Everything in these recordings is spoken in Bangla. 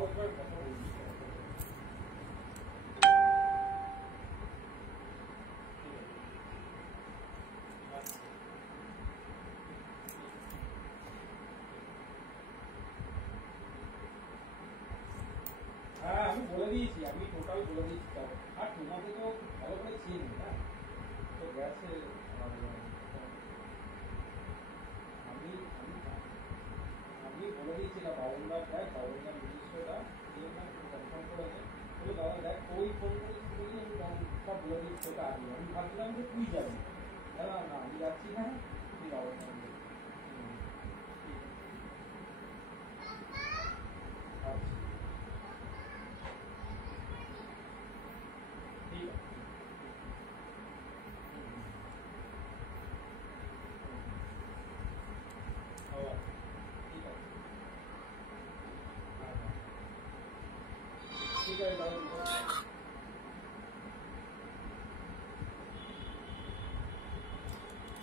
হ্যাঁ আমি বলে দিয়েছি, আমি টোটাল বলে দিয়েছি। আর তোমাকে তো ভালো করে চিনি না তো গেছে। আমি আমি বলে দিয়েছিলাম বাবনদার দেখ, বাবনদার নিজস্বটা কনফার্ম করেছে। বলে দাদা দেখ ওই ফোন করে আমি সব বলে দিচ্ছি তোকে আগে। আমি ভাবছিলাম যে তুই যাবি, না না আমি যাচ্ছি না, তুই বাবনদার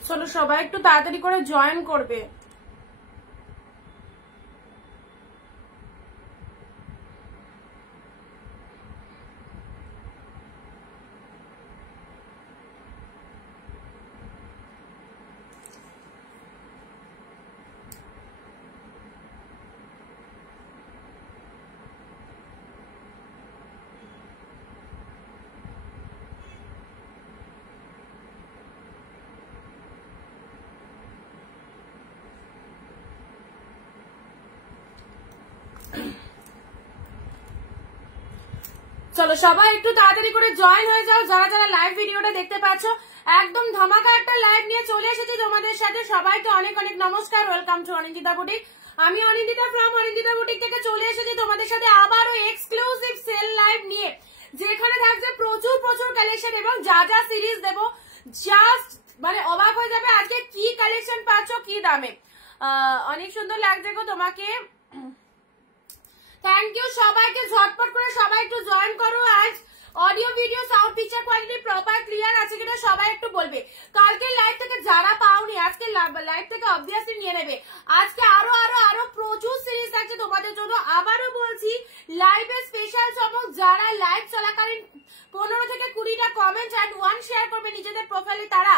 চলো সবাই একটু তাড়াতাড়ি করে জয়েন করবে। চলো সবাই একটু তাড়াতাড়ি করে জয়েন হয়ে যাও, যারা যারা লাইভ ভিডিওটা দেখতে পাচ্ছ। একদম ধামাকা একটা লাইভ নিয়ে চলে এসেছি তোমাদের সাথে। সবাইকে অনেক অনেক নমস্কার, ওয়েলকাম টু অনিন্দিতা বুটিক। আমি অনিন্দিতা ফ্রম অনিন্দিতা বুটিক থেকে চলে এসেছি তোমাদের সাথে আবারও এক্সক্লুসিভ সেল লাইভ নিয়ে, যেখানে থাকছে প্রচুর প্রচুর কালেকশন এবং যা যা সিরিজ দেবো জাস্ট মানে অবাক হয়ে যাবে আজকে কি কালেকশন পাচ্ছ কি দামে। অনেক সুন্দর লাগছে গো তোমাকে, থ্যাংক ইউ সবাইকে। ঝটপট করে সবাই একটু জয়েন করো। আজ audio video sound picture quality proper clear আছে কিনা সবাই একটু বলবে। কালকে লাইভ থেকে যারা পাওনি আজকে লাইভ থেকে অবভিয়াসলি নিয়ে নেবে। আজকে আরো আরো আরো প্রচুর সিরিজ আছে তোমাদের জন্য। আবারও বলছি লাইভে স্পেশাল চমক, যারা লাইভ চলাকালীন 15 থেকে 20টা কমেন্ট অ্যান্ড 1 শেয়ার করবে নিজেদের প্রোফাইলে, তারা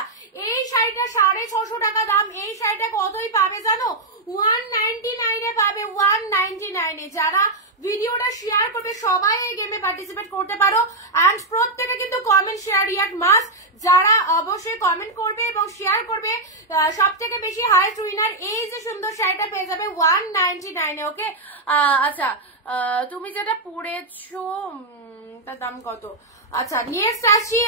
এই শাড়িটা 650 টাকা দাম, এই শাড়িটা কতই পাবে জানো? 199 এ পাবে, 199 এ। যারা ভিডিওটা শেয়ার করবে সবাই এই গেমে পার্টিসিপেট করতে পারো। এন্ড প্রত্যেকে কিন্তু কমেন্ট শেয়ার রিয়াক্ট মাস্ট। যারা অবশ্যই কমেন্ট করবে এবং শেয়ার করবে সব থেকে বেশি হাইস্ট উইনার এই যে সুন্দর শাড়িটা পেয়ে যাবে 199 এ। ওকে আচ্ছা, তুমি যেটা পড়েছো তার দাম কত? আচ্ছা নেক্সট আসি,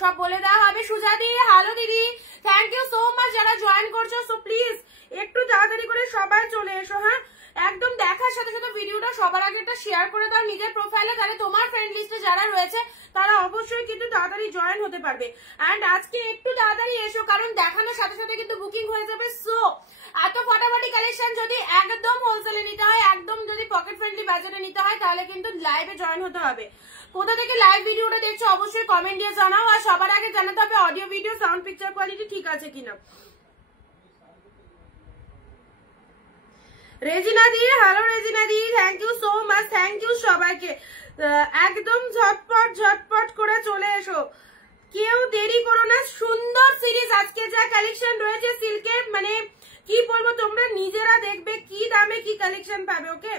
সব বলে দেওয়া হবে। সুজাদি হ্যালো দিদি, থ্যাংক ইউ সো মাচ যারা জয়েন করছো। সো প্লিজ একটু তাড়াতাড়ি করে সবাই চলে এসো। হ্যাঁ একদম দেখার সাথে সাথে ভিডিওটা সবার আগে একটা শেয়ার করে দাও নিজের প্রোফাইলে, তাহলে তোমার ফ্রেন্ড লিস্টে যারা রয়েছে তারা অবশ্যই কিন্তু তাড়াতাড়ি জয়েন হতে পারবে। এন্ড আজকে একটু তাড়াতাড়ি এসো, কারণ দেখানোর সাথে সাথে কিন্তু বুকিং হয়ে যাবে। সো এত ফাটাফাটি কালেকশন যদি একদম হোলসেলে নিতে হয়, একদম যদি পকেট ফ্রেন্ডলি বাজেটে নিতে হয়, তাহলে কিন্তু লাইভে জয়েন হতে হবে। কোথা থেকে লাইভ ভিডিওটা দেখছো অবশ্যই কমেন্ট দিয়ে জানাও। আর সবার আগে জানাতে হবে audio video sound picture quality ঠিক আছে কিনা। রেজিনা দি হ্যালো, রেজিনা দি thank you so much, thank you সবাইকে। একদম ঝটপট ঝটপট করে চলে এসো, কেউ দেরি করো না। সুন্দর সিরিজ আজকে যা কালেকশন রয়েছে সিল্কের, মানে কি বলবো, তোমরা নিজেরা দেখবে কি দামে কি কালেকশন পাবে। ওকে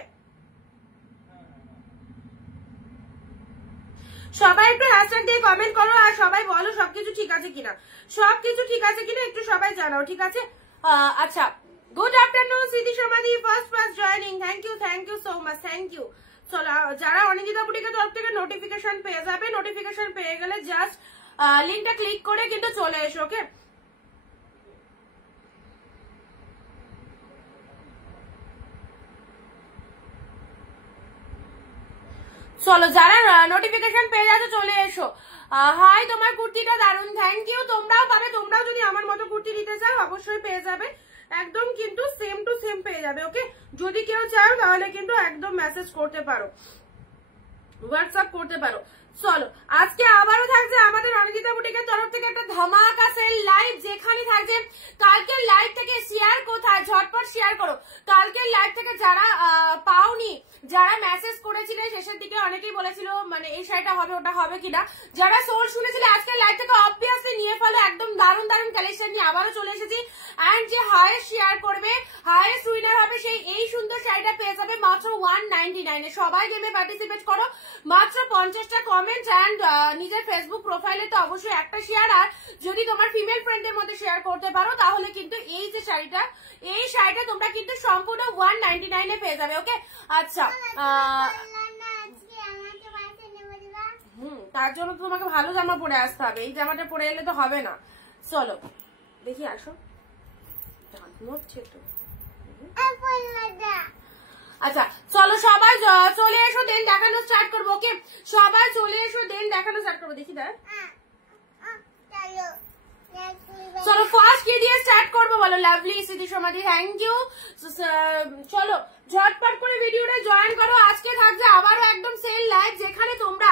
সবাই একটু হ্যাশট্যাগ দিয়ে কমেন্ট করো আর সবাই বলো সবকিছু ঠিক আছে কিনা, সবকিছু ঠিক আছে কিনা একটু সবাই জানাও, ঠিক আছে? আচ্ছা good afternoon Smriti Samadhi, first joining, thank you so much, thank you. চলো যারা অনিন্দিতা বুটিকের তরফ থেকে নোটিফিকেশন পেয়ে যাবে, নোটিফিকেশন পেয়ে গেলে জাস্ট লিঙ্কটা ক্লিক করে কিন্তু চলে এসো। ওকে চলো যারা নোটিফিকেশন পেয়ে যাচ্ছে চলে এসো। হাই তোমার কুর্তিটা দারুন, থ্যাংক ইউ। তোমরাও পাবে, তোমরাও যদি আমার মতো কুর্তি নিতে চাও অবশ্যই পেয়ে যাবে, একদম কিন্তু সেম টু সেম পেয়ে যাবে। ওকে যদি কেউ চাও তাহলে কিন্তু একদম মেসেজ করতে পারো, হোয়াটসঅ্যাপ করতে পারো। চলো আজকে আবারও থাকছে আমাদের অনিন্দিতা বুটিকের তরফ থেকে একটা ধামাকা সেল লাইভ, যেখানে থাকছে কালকের লাইভ থেকে শেয়ার কোথায়, ঝটপট শেয়ার করো। কালকের লাইভ থেকে যারা পাওনি, যারা মেসেজ করেছিলে শেষের দিকে অনেকেই বলেছিল মানে এই শাড়িটা হবে ওটা হবে কিনা, যারা সোল শুনেছিলে আজকের লাইভ থেকে অবভিয়াসলি নিয়ে ফেলো। একদম দারুণ দারুণ কালেকশন নিয়ে আবারও চলে এসেছি। এন্ড যে হাইয়েস্ট শেয়ার করবে, হাইয়েস্ট উইনার হবে, সেই এই সুন্দর শাড়িটা পেয়ে যাবে মাত্র 199 এ। সবাই গেমে পার্টিসিপেট করো, মাত্র 50টা কমেন্ট এন্ড নিজের ফেসবুক প্রোফাইলে তো অবশ্যই একটা শেয়ার, আর যদি তোমার ফিমেল ফ্রেন্ডদের মধ্যে শেয়ার করতে পারো তাহলে কিন্তু এই যে শাড়িটা, এই শাড়িটা তোমরা কিন্তু সম্পূর্ণ 199 এ পেয়ে যাবে। ওকে আচ্ছা, তার জন্য তোমাকে ভালো জামা পরে আসতে হবে, এই জামাটা পরে এলে তো হবে না। চলো দেখি আসো, আচ্ছা চলো সবাই চলে এসো, দেন দেখানো স্টার্ট করবো। ওকে সবাই চলে এসো, দেন দেখানো স্টার্ট করবো। দেখি দেখ, চলো ফার্স্ট কি দিয়ে স্টার্ট করবো বলো? লাভলি স্মৃতি সমাধি, থ্যাংক ইউ। চলো ঝটপট করে ভিডিওটা জয়েন করো। আজকে থাকছে আবারও একদম সেল লাইভ, যেখানে তোমরা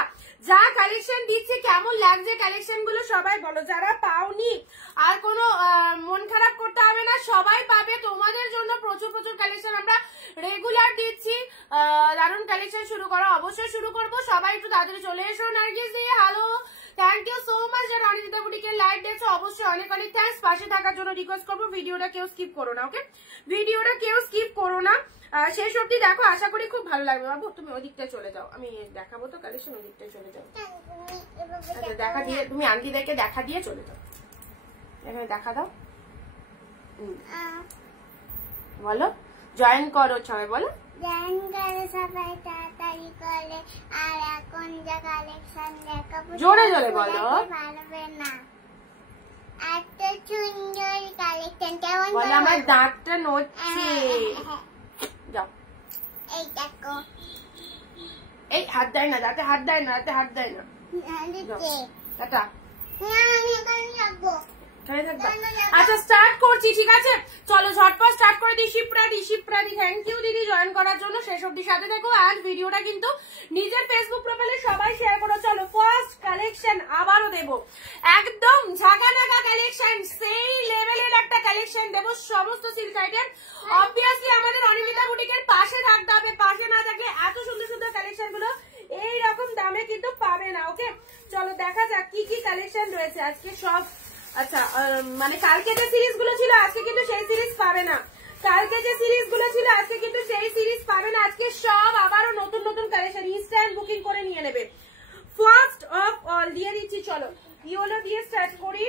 যা কালেকশন দিচ্ছি কেমন লাগছে কালেকশন গুলো সবাই বলো। যারা পাওনি আর কোনো মন খারাপ করতে হবে না, সবাই পাবে। তোমাদের জন্য প্রচুর প্রচুর কালেকশন আমরা রেগুলার দিচ্ছি। দারুণ কালেকশন শুরু করো, অবশ্যই শুরু করবো। সবাই একটু তাড়াতাড়ি চলে এসো। নার্গিস দি hello, thank you so much যারা অনিন্দিতা বুটিকের লাইভ দেখছো, অবশ্যই অনেক অনেক থ্যাঙ্কস। পাশে থাকার জন্য রিকোয়েস্ট করবো ভিডিওটা কেউ স্কিপ করো না। ওকে ভিডিওটা কেউ স্কিপ করো না, শেষ অব্দি দেখো, আশা করি খুব ভালো লাগবে। বাবু তুমি ওদিকটায় চলে যাও, আমি দেখাবো তো কালেকশন, ওদিকটায় চলে যাও। আচ্ছা দেখা দিয়ে তুমি আন্টিদেরকে দেখা দিয়ে চলে যাও, এখানে দেখা দাও। বলো জয়েন করো সবাই, বলো জয়েন করো সবাই তাড়াতাড়ি করে। আর এখন যা কালেকশন দেখাবো জোরে জোরে বলো, পারবে না। একটা সুন্দর কালেকশন কেমন বলো? আমার দাঁতটা নড়ছে, যাও। এই দেখো, এই হাত দেয় না দাঁতে, হাত দেয় না দাঁতে, হাত দেয় না। টাটা, আমি এখানে রাখবো। আচ্ছা স্টার্ট করছি, ঠিক আছে? চলো ঝটপট স্টার্ট করে দিই। শিপ্রাদি থ্যাংক ইউ দিদি জয়েন করার জন্য। শেষ অব্দি সাথে দেখো, আজ ভিডিওটা কিন্তু নিজের ফেসবুক প্রোফাইলে সবাই শেয়ার করো। চলো ফার্স্ট কালেকশন আবারও দেবো, একদম ঝাঁকানাকা কালেকশন, সেই লেভেলের একটা কালেকশন দেবো। সমস্ত সিল্ক আইটেম অবভিয়াসলি আমাদের অনিন্দিতা বুটিকের পাশে থাকতে হবে, পাশে না থাকলে এত সুন্দর সুন্দর কালেকশন গুলো এইরকম দামে কিন্তু পাবে না। ওকে চলো দেখা যাক কি কি কালেকশন রয়েছে আজকে সব। আচ্ছা মানে কালকে যে সিরিজ গুলো ছিল আজকে কিন্তু সেই সিরিজ পাবে না, কালকে যে সিরিজ গুলো ছিল আজকে কিন্তু সেই সিরিজ পাবে না। আজকে সব আবারও নতুন নতুন কালেকশন, ইনস্ট্যান্ট বুকিং করে নিয়ে নেবে। ফার্স্ট অফ অল দিয়ে দিচ্ছি, চলো ইয়েলো দিয়ে স্টার্ট করি।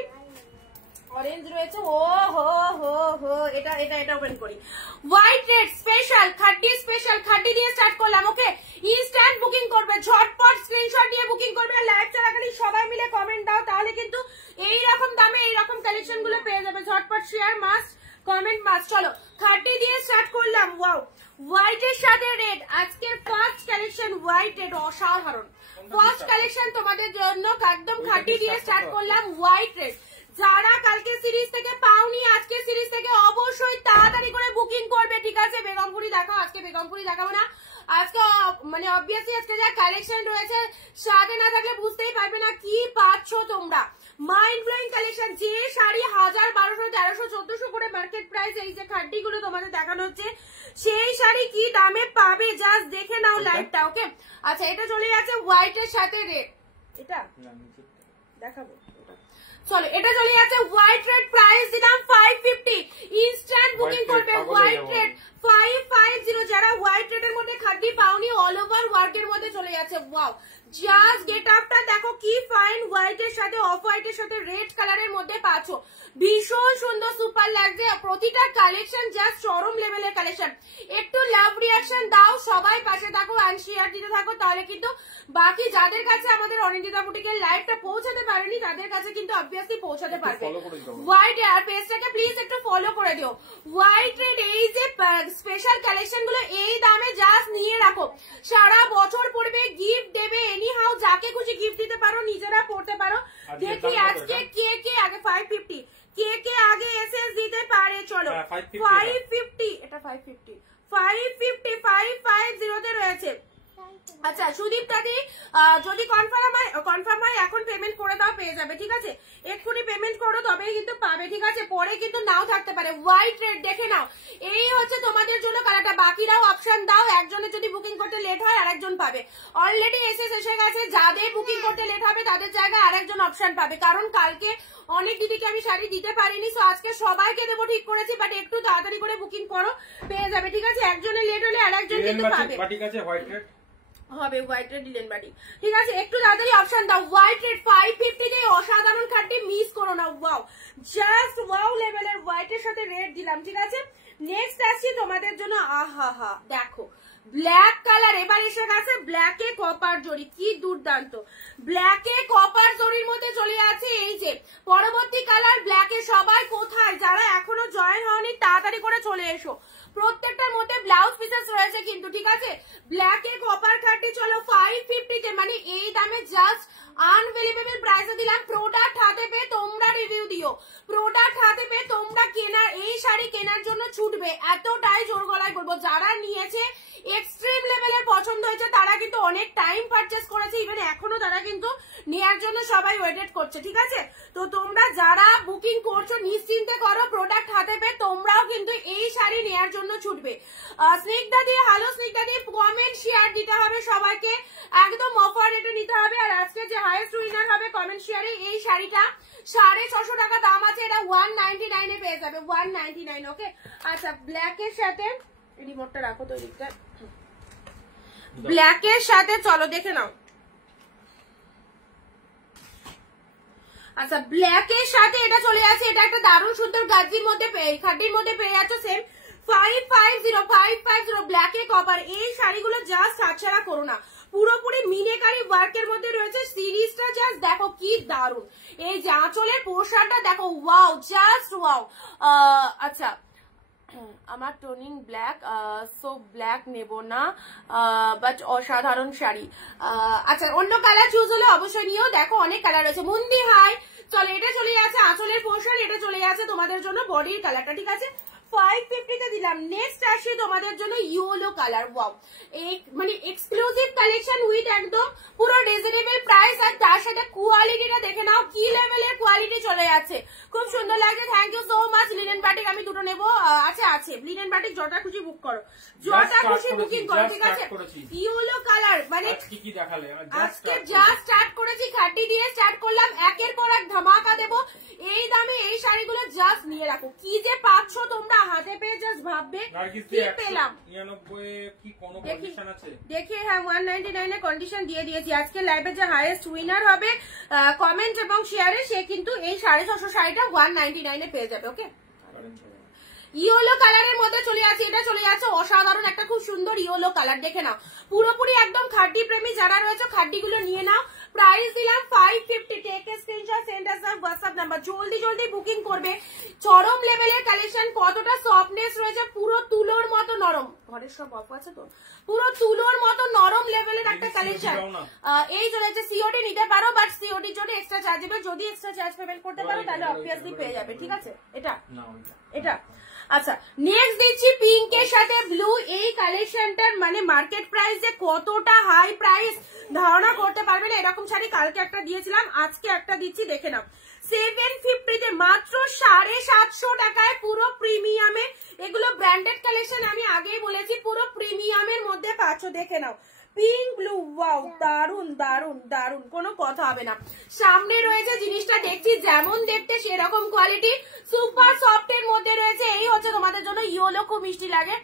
অরেঞ্জ রয়েছে, ও হো হো হো, এটা এটা এটা ওপেন করি। হোয়াইট রেড স্পেশাল খাড্ডি, স্পেশাল খাড্ডি দিয়ে স্টার্ট করলাম। ওকে ইনস্ট্যান্ট বুকিং করবে, ঝটপট স্ক্রিনশট দিয়ে বুকিং করবে। লাইভ চলাকালীন সবাই মিলে কমেন্ট দাও, তাহলে কিন্তু এইরকম দামে এইরকম কালেকশন গুলো পেয়ে যাবে। ঝটপট শেয়ার মাস্ট, কমেন্ট মাস্ট। চলো খাড্ডি দিয়ে স্টার্ট করলাম। ওয়াও, হোয়াইট এর সাথে রেড, আজকের ফার্স্ট কালেকশন হোয়াইট রেড, অসাধারণ ফার্স্ট কালেকশন তোমাদের জন্য। একদম খাড্ডি দিয়ে স্টার্ট করলাম হোয়াইট রেড। যারা কালকে সিরিজ থেকে পাওনি আজকে সিরিজ থেকে অবশ্যই তাড়াতাড়ি করে বুকিং করবে, ঠিক আছে? বেগমপুরি দেখাও, আজকে বেগমপুরি দেখাবো না। আজকে মানে অবভিয়াসলি আজকে যা কালেকশন রয়েছে সাথে না থাকলে বুঝতেই পারবে না কি পাচ্ছ তোমরা। মাইন্ড ব্লোয়িং কালেকশন, যে শাড়ি 1000, 1200, 1300, 1400 করে মার্কেট প্রাইস, এই যে খাড্ডি গুলো তোমাদের দেখানো হচ্ছে সেই শাড়ি কি দামে পাবে জাস্ট দেখে নাও লাইভটা। ওকে আচ্ছা এটা চলে যাচ্ছে হোয়াইট এর সাথে রেড, এটা দেখাবো। চলো এটা চলে যাচ্ছে হোয়াইট রেড, প্রাইস দিলাম 550। ইনস্ট্যান্ট বুকিং করবে হোয়াইট রেড 550। যারা হোয়াইট রেড এর মধ্যে খাড্ডি পাওনি অল ওভার ওয়ার্কের মধ্যে চলে যাচ্ছে। ওয়াও জাস্ট গেট আপটা দেখো কি ফাইন, হোয়াইট এর সাথে অফ হোয়াইট এর সাথে রেড কালারের মধ্যে পাচ্ছ, ভীষণ সুন্দর সুপার লাগছে। প্রতিটা কালেকশন জাস্ট চরম লেভেলের কালেকশন। একটু লাভ রিয়াকশন দাও, সবাই পাশে থাকো এন্ড শেয়ার দিতে থাকো, তাহলে কিন্তু বাকি যাদের কাছে আমাদের অনিন্দিতা বুটিকের লাইভটা পৌঁছাতে পারেনি তাদের কাছে কিন্তু অবভিয়াসলি পৌঁছাতে পারবে। হোয়াইট আর পেজটাকে প্লিজ একটু ফলো করে দিও। হোয়াইট রেড এই যে স্পেশাল কালেকশন গুলো এই দামে জাস্ট নিয়ে রাখো, সারা বছর পড়বে, গিফট দেবে, এনি হাউ যাকে খুশি গিফট দিতে পারো, নিজেরা পড়তে পারো। দেখি আজকে কে কে আগে 550, কে কে আগে এসএস দিতে পারে। চলো 550, এটা 550 তে রয়েছে। আচ্ছা সুদীপ দাদি যদি কনফার্ম হয় এখন পেমেন্ট করে দাও, পেয়ে যাবে, ঠিক আছে? এক্ষুনি পেমেন্ট করো তবেই কিন্তু পাবে, ঠিক আছে? পরে কিন্তু নাও থাকতে পারে। হোয়াইট রেড দেখে নাও, এই হচ্ছে তোমাদের জন্য কালারটা। বাকিরাও অপশন দাও, একজনের যদি বুকিং করতে লেট হয় আরেকজন পাবে। অলরেডি এসে গেছে, যাদের বুকিং করতে লেট হবে তাদের জায়গায় আরেকজন অপশন পাবে, কারণ কালকে অনেক দিদিকে আমি শাড়ি দিতে পারিনি, সো আজকে সবাইকে দেবো ঠিক করেছি, বাট একটু তাড়াতাড়ি করে বুকিং করো, পেয়ে যাবে, ঠিক আছে? একজনের লেট হলে আরেকজন কিন্তু পাবে। ঠিক আছে, হোয়াইট রেড হবে, হোয়াইট রেড লিলেন বাটি, ঠিক আছে? একটু তাড়াতাড়ি অপশন দাও। হোয়াইট রেড 550 তে অসাধারণ খাটটি মিস করো না। ওয়াও, জাস্ট ওয়াও লেভেলের হোয়াইট এর সাথে রেড দিলাম, ঠিক আছে? নেক্সট আসছি তোমাদের জন্য, আহা হা, দেখো ব্ল্যাক কালার এবার এসে গেছে, ব্ল্যাকে কপার জড়ি, কি দুর্দান্ত! ব্ল্যাকে কপার জড়ির মধ্যে চলে আছে এই যে পরবর্তী কালার ব্ল্যাকে। সবাই কোথায়, যারা এখনো জয়েন হয়নি তাড়াতাড়ি করে চলে এসো। প্রত্যেকটার মধ্যে ব্লাউজ পিসেস রয়েছে কিন্তু, ঠিক আছে? ব্ল্যাকে কপার কাটটি চলো 550 তে, মানে এই দামে জাস্ট আনবিলিভেবল প্রাইসে দিলাম। প্রোডাক্ট হাতে পেয়ে তোমরা রিভিউ দিও, প্রোডাক্ট হাতে পেয়ে তোমরা কেনার, এই শাড়ি কেনার জন্য ছুটবে, এতটাই জোর গলায় বলবো। যারা নিয়েছে এক্সট্রিম লেভেলের পছন্দ হয়েছে তারা কিন্তু অনেক টাইম পারচেস করেছে, ইভেন এখনো তারা কিন্তু নেওয়ার জন্য সবাই ওয়েটেড করছে, ঠিক আছে? তো তোমরা যারা বুকিং করছো নিশ্চিন্তে করো, প্রোডাক্ট হাতে পেয়ে তোমরাও কিন্তু এই শাড়ি নেওয়ার জন্য ছুটবে। স্নিগ্ধা দিয়ে, হ্যালো স্নিগ্ধা দিয়ে, কমেন্ট শেয়ার দিতে হবে সবাইকে, একদম অফার রেটে নিতে হবে। আর আজকে যে হাইয়েস্ট উইনার হবে কমেন্ট শেয়ারে, এই শাড়িটা 650 টাকা দাম আছে, এটা 199 এ পেয়ে যাবে, 199, ওকে? আচ্ছা ব্ল্যাকের সাথে রিমোটটা রাখো তো দিকটা, ব্ল্যাকের সাথে চলো দেখে নাও। আচ্ছা ব্ল্যাকের সাথে এটা চলে আসে, এটা একটা দারুণ সুন্দর গাজির মধ্যে খাটির মধ্যে পেয়ে যাচ্ছ, সেম 550 ব্ল্যাকে কপার। এই শাড়িগুলো জাস্ট ছাড়া করো না, পুরোপুরি মিনেকারি ওয়ার্কের মধ্যে রয়েছে। সিরিজটা জাস্ট দেখো কি দারুণ, এই যে আঁচলের পোশাকটা দেখো, ওয়াও, জাস্ট ওয়াও। আচ্ছা আমার টোনিং ব্ল্যাক, সো ব্ল্যাক নেব না, বাট অসাধারণ শাড়ি। আচ্ছা অন্য কালার চুজ হলে অবশ্যই নিও, দেখো অনেক কালার রয়েছে। মুন্দি হাই, চলো এটা চলে যাচ্ছে আঁচলের পোশাক, এটা চলে যাচ্ছে তোমাদের জন্য বডির কালারটা, ঠিক আছে? 550 তে দিলাম। নেক্সট আসি তোমাদের জন্য ইয়েলো কালার, ওয়াও, মানে এক্সক্লুসিভ কালেকশন উইথ একদম পুরো রিজনেবল প্রাইস, আর তার সাথে কোয়ালিটিটা দেখে নাও কি লেভেলের কোয়ালিটি চলে যাচ্ছে, খুব সুন্দর লাগছে। Thank you so much. Linen batik আমি দুটো নেবো, আছে লিনেন বাটিক, যটা খুশি বুক করো, যটা খুশি বুকিং করো, ঠিক আছে? ইয়েলো কালার, মানে কি দেখালে, আজকে জাস্ট স্টার্ট করেছি, খাটি দিয়ে স্টার্ট করলাম, একের পর এক ধামাকা দেবো। এই দামে এই শাড়িগুলো জাস্ট নিয়ে রাখো, কি যে পাচ্ছ তোমরা হাতে পেয়ে, জাস্ট ভাববে কি পেলাম। দেখি হ্যাঁ 199 এর কন্ডিশন দিয়ে দিয়েছি। আজকে লাইভে যে হাইয়েস্ট উইনার হবে কমেন্ট এবং শেয়ারে, সে কিন্তু এই 650 শাড়িটা 199 এ পেয়ে যাবে, ওকে? ইয়েলো কালারের মধ্যে চলে আসছে, এটা চলে যাচ্ছে অসাধারণ একটা খুব সুন্দর ইয়েলো কালার, দেখে নাও পুরোপুরি একদম খাড্ডি প্রেমী যারা রয়েছে খাড্ডিগুলো নিয়ে নাও। প্রাইস দিলাম 550, take a screenshot, send us WhatsApp number, জলদি বুকিং করবে। চরম লেভেলের কালেকশন, কতটা সফটনেস রয়েছে, পুরো তুলোর মতো নরম, ঘরের সব অফ আছে তো, পুরো তুলোর মতো নরম লেভেলের একটা কালেকশন। এই চলেছে, সিওডি নিতে পারো, বাট সিওডির জন্য এক্সট্রা চার্জ হবে, যদি এক্সট্রা চার্জ পেমেন্ট করতে পারো তাহলে অবভিয়াসলি পেয়ে যাবে, ঠিক আছে? এটা আচ্ছা নেক্সট দিচ্ছি পিঙ্কের সাথে ব্লু। এই কালেকশনটার মানে মার্কেট প্রাইস যে কতটা হাই প্রাইস ধারণা করতে পারবে না, এরকম শাড়ি কালকে একটা দিয়েছিলাম, আজকে একটা দিচ্ছি, দেখে নাও 750 তে মাত্র 750 টাকায়, পুরো প্রিমিয়ামে। এগুলো ব্র্যান্ডেড কালেকশন, আমি আগেই বলেছি পুরো প্রিমিয়ামের মধ্যে পাচ্ছ, দেখে নাও পিঙ্ক ব্লু, ওয়াও, দারুন দারুন দারুন, কোনো কথা হবে না। সামনে রয়েছে জিনিসটা দেখছি যেমন দেখতে সেরকম কোয়ালিটি, সুপার সফট এর মধ্যে রয়েছে। এই হচ্ছে তোমাদের জন্য ইয়েলো, খুব মিষ্টি লাগে,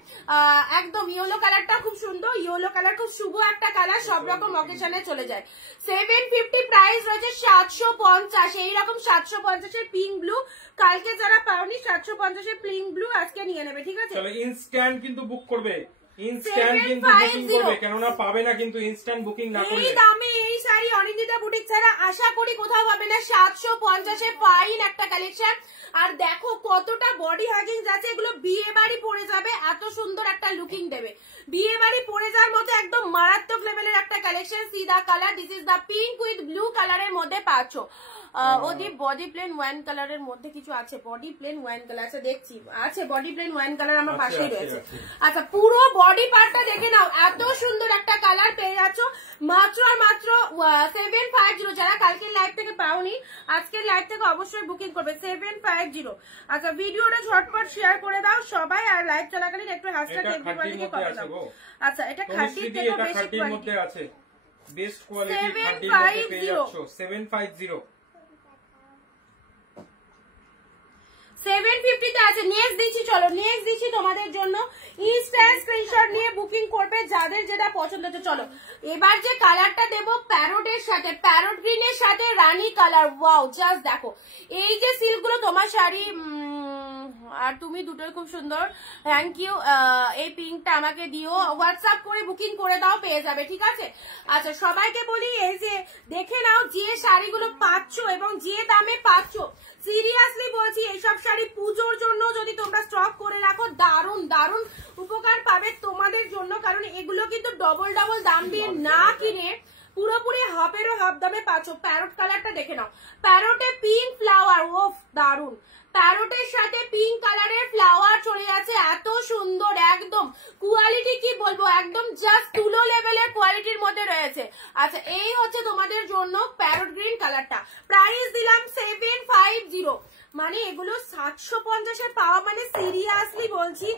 একদম ইয়েলো কালারটা খুব সুন্দর, ইয়েলো কালার খুব শুভ একটা কালার, সব রকম অকেশনে চলে যায়। 750 প্রাইস রয়েছে 750, এইরকম 750 এর পিঙ্ক ব্লু, কালকে যারা পাওনি 750 এর পিঙ্ক ব্লু আজকে নিয়ে নেবে, ঠিক আছে? ইনস্ট্যান্ট কিন্তু বুক করবে, ইনস্ট্যান্ট কিন্তু বুকিং করবে, কেননা পাবে না কিন্তু ইনস্ট্যান্ট বুকিং না করলে। এই দামে এই শাড়ি অনিন্দিতা বুটিক ছাড়া আশা করি কোথাও পাবে না। 750 এ ফাইন একটা কালেকশন, আর দেখো কতটা বডি হাগিং যাচ্ছে, এগুলো বিয়ে বাড়ি পরে যাবে, এত সুন্দর একটা লুকিং দেবে, বিয়ে বাড়ি পরে যাওয়ার মতো একদম মারাত্মক লেভেলের একটা কালেকশন। সিদা colour, this is the pink with blue কালারের মধ্যে পাচ্ছ। ওদি বডি প্লেন ওয়াইন কালারের মধ্যে কিছু আছে, বডি প্লেন ওয়াইন কালার আছে দেখছি, আছে বডি প্লেন ওয়াইন কালার আমার পাশেই রয়েছে। আচ্ছা পুরো বডি পার্টটা দেখে নাও, এত সুন্দর একটা কালার পেয়ে যাচ্ছ মাত্র আর মাত্র 750। যারা কালকের লাইভ থেকে পাওনি আজকের লাইভ থেকে অবশ্যই বুকিং করবে 750। আচ্ছা ভিডিওটা ঝটপট শেয়ার করে দাও সবাই, আর লাইভ চলাকালীন একটু হ্যাশট্যাগ এভরিবডিকে কমেন্ট দাও। আচ্ছা এটা খাঁটির থেকে বেশি কোয়ালিটি আছে, বেস্ট কোয়ালিটি খাঁটির মধ্যে পেয়ে যাচ্ছ 750 750 তে আছে। নেক্সট দিচ্ছি, চলো নেক্সট দিচ্ছি তোমাদের জন্য, ইনস্ট্যান্ট স্ক্রিনশট নিয়ে বুকিং করবে যাদের যেটা পছন্দ হচ্ছে। চলো এবার যে কালারটা দেবো প্যারোটের সাথে, প্যারোট গ্রিনের সাথে রানী কালার, ওয়াও জাস্ট দেখো এই যে সিল্কগুলো তোমার শাড়ি, আর তুমি দুটোই খুব সুন্দর, থ্যাংক ইউ। এই পিঙ্কটা আমাকে দিও, হোয়াটসঅ্যাপ করে বুকিং করে দাও, পেয়ে যাবে, ঠিক আছে। আচ্ছা সবাইকে বলি এই যে দেখে নাও যে শাড়িগুলো পাচ্ছ এবং যে দামে পাচ্ছ, সিরিয়াসলি বলছি এইসব শাড়ি পুজোর জন্য যদি তোমরা স্টক করে রাখো দারুণ দারুণ উপকার পাবে তোমাদের জন্য, কারণ এগুলো কিন্তু ডবল ডবল দাম দিয়ে না কিনে পুরোপুরি হাফেরও হাফ দামে পাচ্ছ। প্যারোট কালারটা দেখে নাও, প্যারোটে পিঙ্ক ফ্লাওয়ার, ওফ দারুণ, প্যারোটের সাথে পিঙ্ক কালারের ফ্লাওয়ার চলে যাচ্ছে, এত সুন্দর, একদম কোয়ালিটি কি বলবো, একদম জাস্ট তুলো লেভেলের কোয়ালিটির মধ্যে রয়েছে। আচ্ছা এই হচ্ছে তোমাদের জন্য প্যারোট গ্রিন কালারটা, প্রাইস দিলাম 750। মানে এগুলো 750 পাওয়া মানে সিরিয়াসলি বলছি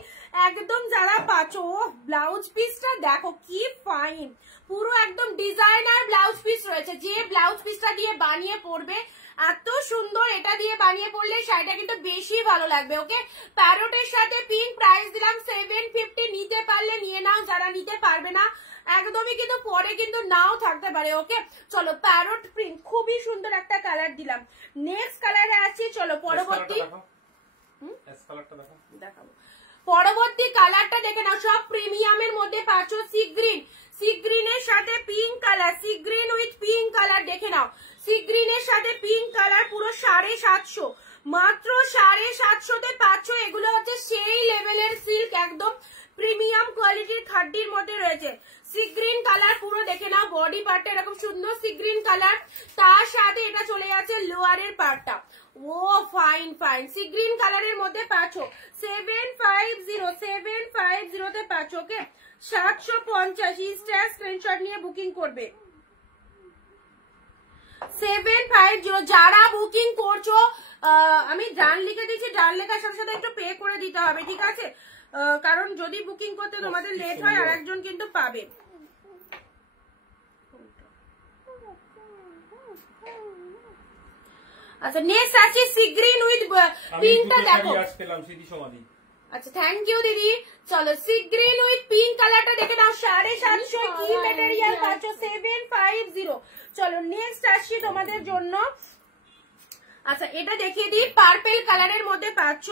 একদম যারা পাচ্ছ। ও ব্লাউজ পিসটা দেখো কি ফাইন, পুরো একদম ডিজাইনার ব্লাউজ পিস রয়েছে, যে ব্লাউজ পিসটা দিয়ে বানিয়ে পরবে এত সুন্দর, এটা দিয়ে বানিয়ে পড়লে শাড়িটা কিন্তু বেশি ভালো লাগবে। ওকে প্যারোটের সাথে পিঙ্ক, প্রাইস দিলাম 750। নিতে পারলে নিয়ে নাও, যারা নিতে পারবে না একদমই কিন্তু পরে কিন্তু নাও থাকতে পারে। ওকে চলো প্যারোট প্রিন্ট খুবই সুন্দর একটা কালার দিলাম। নেক্সট কালারে আছি, চলো পরবর্তী দেখাবো, পরবর্তী কালারটা দেখে নাও, সব প্রিমিয়ামের মধ্যে পাচ্ছ সি গ্রিন, সি গ্রিনের সাথে pink colour, sea green with pink colour দেখে নাও, সি গ্রিনের সাথে পিঙ্ক কালার পুরো 750, মাত্র 750 পাচ্ছ। এগুলো হচ্ছে সেই লেভেলের সিল্ক, একদম প্রিমিয়াম কোয়ালিটির খাড্ডির মধ্যে রয়েছে। সি গ্রিন কালার পুরো দেখে নাও, বডি পার্টটা এরকম সুন্দর সি গ্রিন কালার, তার সাথে এটা চলে যাচ্ছে লোয়ারের পার্টটা, ও ফাইন ফাইন সি গ্রিন কালারের মধ্যে পাচ্ছ 750 তে পাচ্ছ। ওকে 750 ইনস্ট্যান্ট স্ক্রিনশট নিয়ে বুকিং করবে 750। যারা বুকিং করছো আমি ডান লিখে দিচ্ছি, ডান লেখার সাথে সাথে একটু পে করে দিতে হবে, ঠিক আছে, কারণ যদি বুকিং করতে তোমাদের লেট হয় আর একজন কিন্তু পাবে। আচ্ছা নেক্সট আছে সি গ্রিন উইথ পিঙ্কটা দেখো, আচ্ছা থ্যাংক ইউ দিদি। চলো সি গ্রিন উইথ পিঙ্ক কালারটা দেখে নাও, 750 কি ম্যাটেরিয়াল পাচ্ছ 750। চলো নেক্সট আসছি তোমাদের জন্য, আচ্ছা এটা দেখিয়ে দিই, পার্পেল কালারের মধ্যে পাচ্ছ,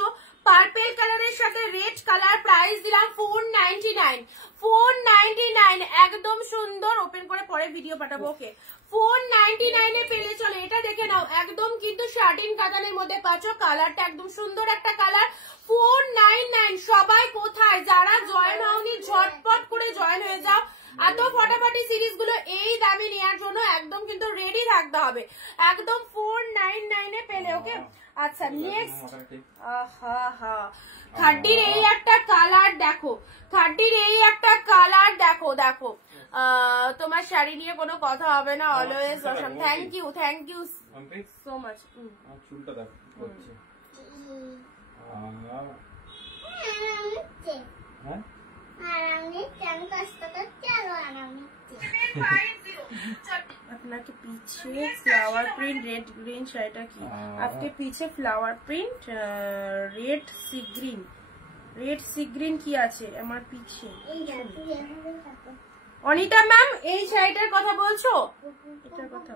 পার্পেল কালারের সাথে রেড কালার, প্রাইস দিলাম 499 একদম সুন্দর, ওপেন করে পরে ভিডিও পাঠাবো। ওকে 499 পেলে চলে, এটা দেখে নাও একদম কিন্তু শার্টিন কাতানের মধ্যে পাচ্ছ, কালারটা একদম সুন্দর একটা কালার, 499। সবাই কোথায়, যারা জয়েন হওনি ঝটপট করে জয়েন হয়ে যাও, এত ফটাফটি সিরিজ গুলো এই দামে নেওয়ার জন্য একদম কিন্তু রেডি থাকতে হবে, একদম 499 পেলে। ওকে আচ্ছা নেক্সট, খাড্ডির এই একটা কালার দেখো, খাড্ডির এই একটা কালার দেখো, দেখো তোমার শাড়ি নিয়ে কোনো কথা হবে না, always awesome. Thank you so much. চুলটা দেখো আপনাকে पीछे फ्लावर प्रिंट रेड ग्रीन শাড়িটা কি, आपके पीछे फ्लावर प्रिंट रेड सी ग्रीन কি আছে আমার পিছে। অনিতা ম্যাম এই শাড়িটার কথা বলছো, এটার কথা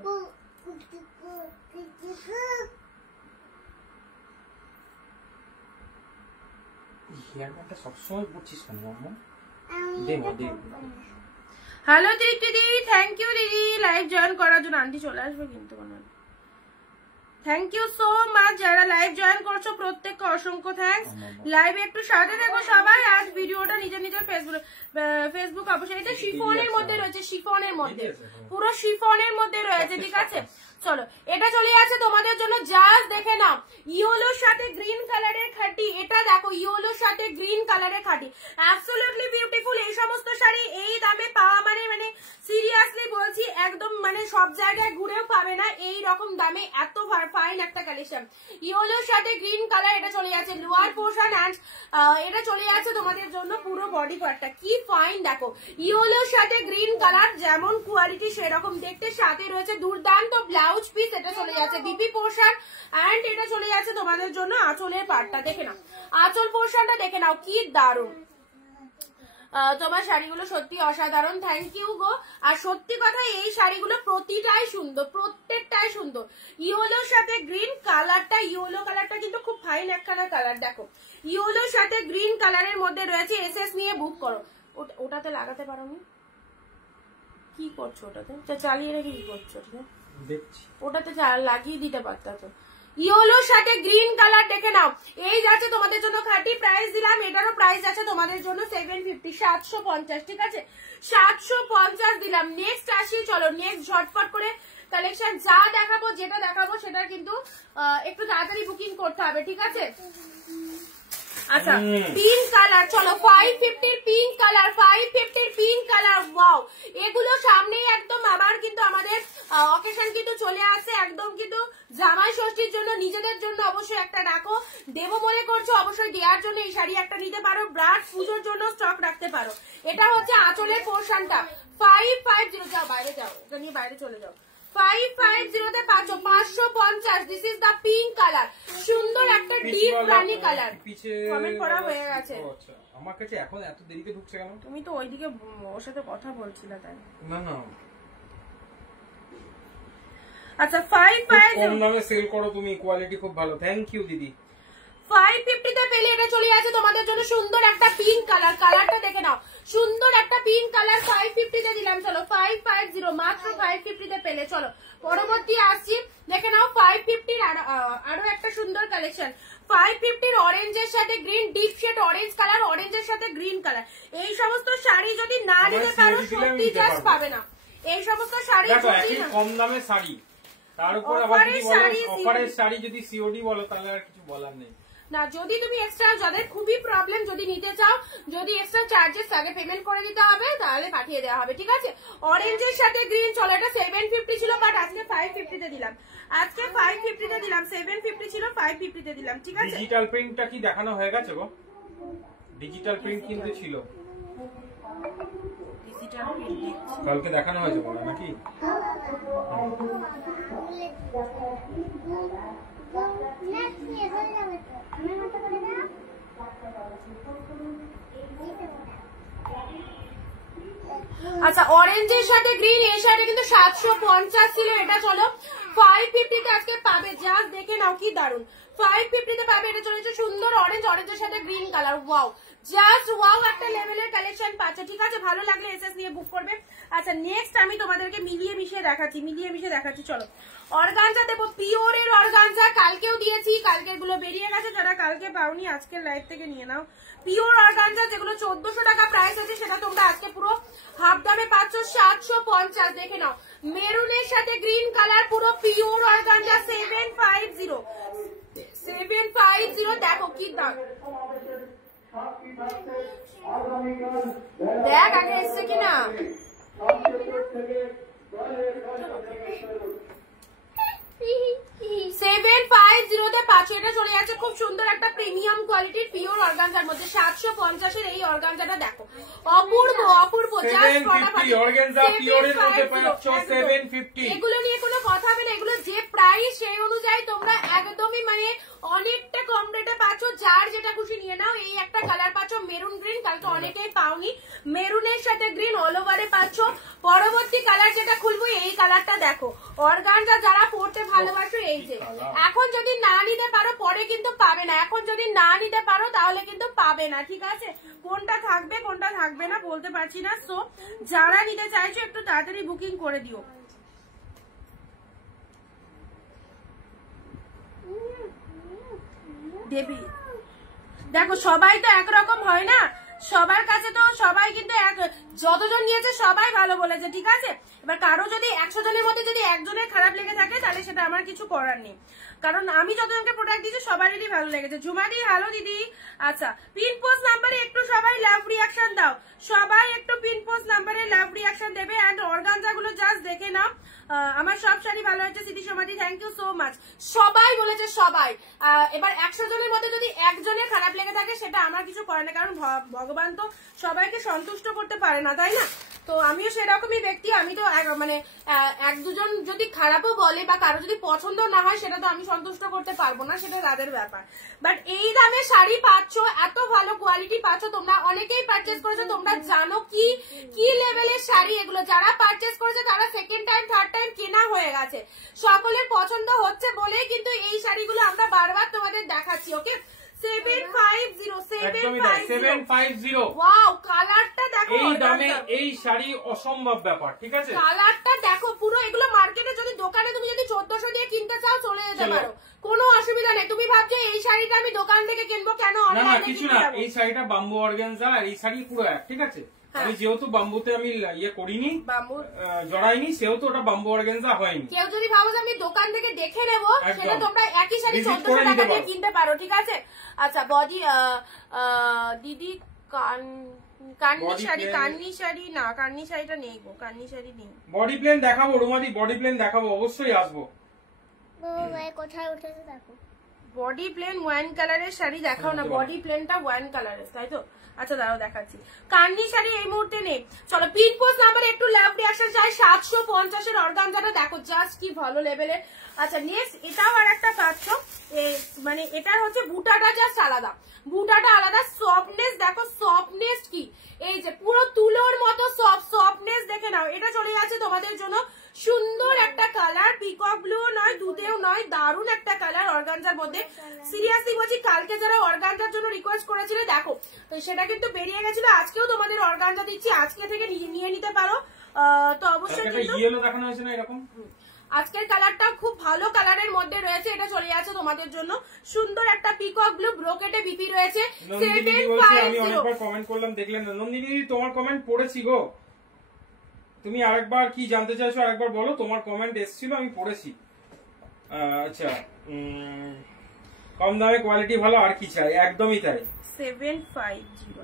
হেয়ারটা সবসময় পড়ছিস কেন মাম্মা? হ্যালো দিদি, থ্যাংক ইউ দিদি লাইভ জয়েন করার জন্য, আন্টি চলে আসবে কিন্তু থ্যাংক ইউ সো মাচ। যারা লাইভ জয়েন করছো প্রত্যেককে অসংখ্য থ্যাঙ্কস। লাইভে একটু সাথে দেখো সবাই, আজ ভিডিওটা নিজের নিজের ফেসবুক অবশ্যই, এটা শিফনের মধ্যে রয়েছে, শিফনের মধ্যে পুরো শিফনের মধ্যে রয়েছে, ঠিক আছে। চলো এটা চলে আছে তোমাদের জন্য, জাস্ট দেখে নাও ইয়েলোর সাথে গ্রিন কালারের খাটি, এটা দেখো ইয়েলোর সাথে গ্রিন কালারের খাটি, অ্যাবসলিউটলি বিউটিফুল। এই সমস্ত শাড়ি এই দামে পাওয়া মানে সিরিয়াসলি বলছি একদম মানে সব জায়গায় ঘুরেও পাবে না এই রকম দামে, এত ফাইন একটা কালেকশন। ইয়েলোর সাথে গ্রিন কালার, এটা চলে যাচ্ছে লোয়ার পোর্শন অ্যান্ড এটা চলে যাচ্ছে তোমাদের জন্য পুরো বডি পার্টটা, কি ফাইন দেখো ইয়েলোর সাথে গ্রিন কালার, যেমন কোয়ালিটি সেরকম দেখতে, সাথে রয়েছে দুর্দান্ত ব্লাউজ পিস, এটা চলে যাচ্ছে বিপি পোর্শন অ্যান্ড এটা চলে যাচ্ছে তোমাদের জন্য আঁচলের পার্টটা, দেখে নাও আঁচল পোর্শনটা দেখে নাও কি দারুণ। তোমার শাড়িগুলো সত্যি অসাধারণ, থ্যাংক ইউ গো। আর সত্যি কথা এই শাড়িগুলো প্রতিটাই সুন্দর, প্রত্যেকটাই সুন্দর। ইয়েলোর সাথে গ্রিন কালারটা, ইয়েলো কালারটা কিন্তু খুব ফাইন একখানা কালার, দেখো ইয়েলোর সাথে গ্রিন কালারের মধ্যে রয়েছে, এসএস নিয়ে বুক করো। ওটাতে লাগাতে পারো নি, কি করছো ওটাতে? চালিয়ে রেখে কি করছো? দেখছি ওটাতে লাগিয়ে দিতে পারতা তো। ইয়েলোর সাথে গ্রিন কালার দেখে নাও, এই যাচ্ছে তোমাদের জন্য খাঁটি, প্রাইস দিলাম এটারও প্রাইস আছে তোমাদের জন্য 750, 750, ঠিক আছে 750 দিলাম। নেক্সট আসি, চলো নেক্সট ঝটপট করে কালেকশন যা দেখাবো, যেটা দেখাবো সেটা কিন্তু একটু তাড়াতাড়ি বুকিং করতে হবে, ঠিক আছে। আচ্ছা পিঙ্ক কালার, চলো 550 pink colour, 550 pink colour, wow এগুলো সামনেই একদম আবার কিন্তু আমাদের অকেশন কিন্তু চলে আসে, একদম কিন্তু জামাই ষষ্ঠীর জন্য নিজেদের জন্য অবশ্যই একটা রাখো, দেবো মনে করছো অবশ্যই দেওয়ার জন্য এই শাড়ি একটা নিতে পারো, ব্রাশ পুজোর জন্য স্টক রাখতে পারো। এটা হচ্ছে আঁচলের পোর্শনটা, 550, যাও বাইরে যাও, এটা নিয়ে বাইরে চলে যাও, 550 তে পাচ্ছ 550। This is the pink colour, সুন্দর একটা ডিপ রানী কালার। কমেন্ট করা হয়ে গেছে। আচ্ছা আমার কাছে এখন এত দেরিতে ঢুকছে কেন? তুমি তো ওইদিকে ওর সাথে কথা বলছিলে তাই। না না আচ্ছা 550 কম দামে সেল করো তুমি, কোয়ালিটি খুব ভালো, থ্যাংক ইউ দিদি। 550 তে পেলে এটা চলে আছে তোমাদের জন্য সুন্দর একটা পিঙ্ক কালার, কালারটা দেখে নাও সুন্দর একটা পিঙ্ক কালার, 550 তে দিলাম। চলো 550 মাত্র 550 তে পেলে। চলো পরবর্তী আসছি, দেখে নাও 550 আরো একটা সুন্দর কালেকশন, 550 অরেঞ্জের সাথে green, deep shade orange colour, অরেঞ্জের সাথে গ্রিন কালার। এই সমস্ত শাড়ি যদি না নিতে পারো সত্যি জাস্ট পাবে না, এই সমস্ত শাড়ি যদি কম দামে শাড়ি, তার উপর আবার যদি বলো অফারের শাড়ি, যদি সিওডি বলো তাহলে আর কিছু বলার নেই না। যদি তুমি এক্সট্রা, যাদের খুবই প্রবলেম, যদি নিতে চাও, যদি এক্সট্রা চার্জেস আগে পেমেন্ট করে দিতে হবে তাহলে পাঠিয়ে দেওয়া হবে, ঠিক আছে। অরেঞ্জের সাথে গ্রিন, চলো এটা 750 ছিল বাট আজকে 550 তে দিলাম, আজকে 550 তে দিলাম, 750 ছিল 550 তে দিলাম, ঠিক আছে। ডিজিটাল প্রিন্টটা কি দেখানো হয়ে গেছে গো? ডিজিটাল প্রিন্ট কিন্তু ছিল, ডিজিটাল প্রিন্ট কালকে দেখানো হয়েছে বলে নাকি? আচ্ছা অরেঞ্জের সাথে গ্রিন, এই শাড়িটা কিন্তু 750 ছিল, এটা চলো 550 তে আজকে পাবে, জাস্ট দেখে নাও কি দারুন, 550 তে পাবে। এটা চলেছে সুন্দর অরেঞ্জ, অরেঞ্জের সাথে green colour, wow just wow একটা লেভেলের কালেকশন পাচ্ছ, ঠিক আছে। ভালো লাগলে এসএস নিয়ে বুক করবে। আচ্ছা নেক্সট আমি তোমাদেরকে মিলিয়ে মিশিয়ে দেখাচ্ছি, চলো অর্গানজা দেবো, পিওরের অর্গানজা, কালকেও দিয়েছি, কালকের গুলো বেরিয়ে গেছে, যারা কালকে পাওনি আজকের লাইভ থেকে নিয়ে নাও। পিওর অর্গানজা যেগুলো 1400 টাকা প্রাইস আছে, সেটা তোমরা আজকে পুরো হাফ দামে পাচ্ছ 750, দেখে নাও মেরুনের সাথে গ্রিন কালার, পুরো পিওর অর্গানজা 750, দেখো কি দাম, দেখ আগে এসছে কিনা। 750 তে পাচ্ছ, এটা চলে যাচ্ছে খুব সুন্দর একটা প্রিমিয়াম কোয়ালিটির পিওর অর্গানজার মধ্যে, 750 এর এই অর্গানজাটা দেখো অপূর্ব অপূর্ব, জাস্ট ফটাফট অর্গানজা পিওরের মধ্যে পাচ্ছ 750। এগুলো নিয়ে কোনো কথা হবে না, এগুলো যে প্রাইস সেই অনুযায়ী তোমরা একদমই মানে অনেকটা কম রেটে পাচ্ছ, যার যেটা খুশি নিয়ে নাও। এই একটা কালার পাচ্ছ মেরুন গ্রিন, কালকে অনেকেই পাওনি, মেরুনের সাথে গ্রিন অল ওভারে পাচ্ছ। পরবর্তী কালার যেটা খুলবো এই কালারটা দেখো, অর্গানজা যারা পড়তে ভালোবাসো, এই যে এখন যদি না নিতে পারো পরে কিন্তু পাবে না, এখন যদি না নিতে পারো তাহলে কিন্তু পাবে না, ঠিক আছে। কোনটা থাকবে কোনটা থাকবে না বলতে পারছি না, সো যারা নিতে চাইছো একটু তাড়াতাড়ি বুকিং করে দিও। দেবী দেখো সবাই তো একরকম হয় না, সবার কাছে তো সবাই কিন্তু যতজন নিয়েছে সবাই ভালো বলেছে, ঠিক আছে। এবার কারো যদি 100 জনের মধ্যে যদি একজনের খারাপ লেগে থাকে তাহলে সেটা আমার কিছু করার নেই, কারণ আমি যতজনকে প্রোডাক্ট দিয়েছি সবারই ভালো লেগেছে। ঝুমাদি হ্যালো দিদি। আচ্ছা, পিন পোস্ট নাম্বারে একটু সবাই লাভ রিয়াকশন দাও, সবাই একটু পিন পোস্ট নাম্বারে লাভ রিয়াকশন দেবে। এন্ড অর্গানজা গুলো জাস্ট দেখে নাও, আমার সব শাড়ি ভালো হয়েছে। সিটি সমাধি থ্যাংক ইউ সো মাচ, সবাই বলেছে সবাই। এবার 100 জনের মধ্যে যদি একজনের খারাপ লেগে থাকে সেটা আমার কিছু করে না, কারণ ভগবান তো সবাইকে সন্তুষ্ট করতে পারে না, তাই না। তো আমিও সেরকমই ব্যক্তি, আমি তো মানে 1-2জন যদি খারাপও বলে বা কারো যদি পছন্দ না হয় সেটা তো আমি সন্তুষ্ট করতে পারবো না, সেটা তাদের ব্যাপার। বাট এই দামে শাড়ি পাচ্ছ, এত ভালো কোয়ালিটি পাচ্ছ, তোমরা অনেকেই পারচেজ করেছো, তোমরা জানো কি কি লেভেলের শাড়ি এগুলো। যারা পারচেজ করেছে তারা সেকেন্ড টাইম থার্ড টাইম কেনা হয়ে গেছে, সকলের পছন্দ হচ্ছে বলেই কিন্তু এই শাড়িগুলো আমরা বারবার তোমাদের দেখাচ্ছি। ওকে, 750 ওয়াও, কালারটা দেখো, এই দামে এই শাড়ি অসম্ভব ব্যাপার, ঠিক আছে। কালারটা দেখো পুরো, এগুলো মার্কেটে যদি দোকানে তুমি যদি 1400 দিয়ে কিনতে চাও চলে যেতে পারো, কোনো অসুবিধা নেই। তুমি ভাবছো এই শাড়িটা আমি দোকান থেকে কিনবো কেন, অনলাইনে কিছু না, এই শাড়িটা বাম্বু অর্গানজা আর এই শাড়ি পুরো এক, ঠিক আছে। আমি যেহেতু বাম্বুতে আমি ইয়ে করিনি, জড়াইনি, সেহেতু ওটা বাম্বু অর্গানজা হয়নি। কেউ যদি ভাবো যে আমি দোকান থেকে দেখে নেবো, সেটা তোমরা একই শাড়ি 1400 টাকা দিয়ে কিনতে পারো, ঠিক আছে। আচ্ছা, বডি দিদি কান্নি শাড়ি না, কান্নি শাড়িটা নেই গো, কান্নি শাড়ি নেই। বডি প্লেন দেখাবো রুমাদি, বডি প্লেন দেখাবো, অবশ্যই আসবো। কোথায় উঠেছে দেখো, বডি প্লেন ওয়াইন কালারের শাড়ি দেখাও না, বডি প্লেনটা ওয়াইন কালারের, তাই তো। আচ্ছা দাঁড়াও দেখাচ্ছি, কান্নি শাড়ি এই মুহূর্তে নেই। চলো পিন পোস্ট নাম্বারে একটু লাভ রিয়াকশন চাই। 750 অর্গানজাটা দেখো জাস্ট কি ভালো লেভেলের। আচ্ছা নেক্সট এটাও আর একটা পাচ্ছ, মানে এটার হচ্ছে বুটাটা জাস্ট আলাদা, বুটাটা আলাদা। সফটনেস দেখো, সফটনেস কি, এই যে পুরো তুলোর মতো সফটনেস দেখে নাও। এটা চলে গেছে তোমাদের জন্য সুন্দর একটা কালার, পিকক ব্লু নয়, দুধেও নয়, দারুণ একটা কালার অর্গানজার মধ্যে। সিরিয়াসলি বলছি, কালকে যারা অর্গানজার জন্য রিকোয়েস্ট করেছিল দেখো, তো সেটা কিন্তু বেরিয়ে গেছিল। আজকেও তোমাদের অর্গানজা দিচ্ছি, আজকে থেকে নিয়ে নিতে পারো। তো অবশ্যই ইয়েলো দেখানো হয়েছে না এরকম, আজকের কালারটা খুব ভালো কালারের মধ্যে রয়েছে। এটা চলে যাচ্ছে তোমাদের জন্য সুন্দর একটা পিকক ব্লু, ব্রোকেটে বিপি রয়েছে। আমি অনেকবার কমেন্ট করলাম, দেখলেন না নন্দিনী, তোমার কমেন্ট পড়েছি গো। তুমি আরেকবার কি জানতে চাইছো আরেকবার বলো, তোমার কমেন্ট এসেছিল আমি পড়েছি। আচ্ছা, কম দামে কোয়ালিটি ভালো, আর কি চাই, একদমই তাই। 750,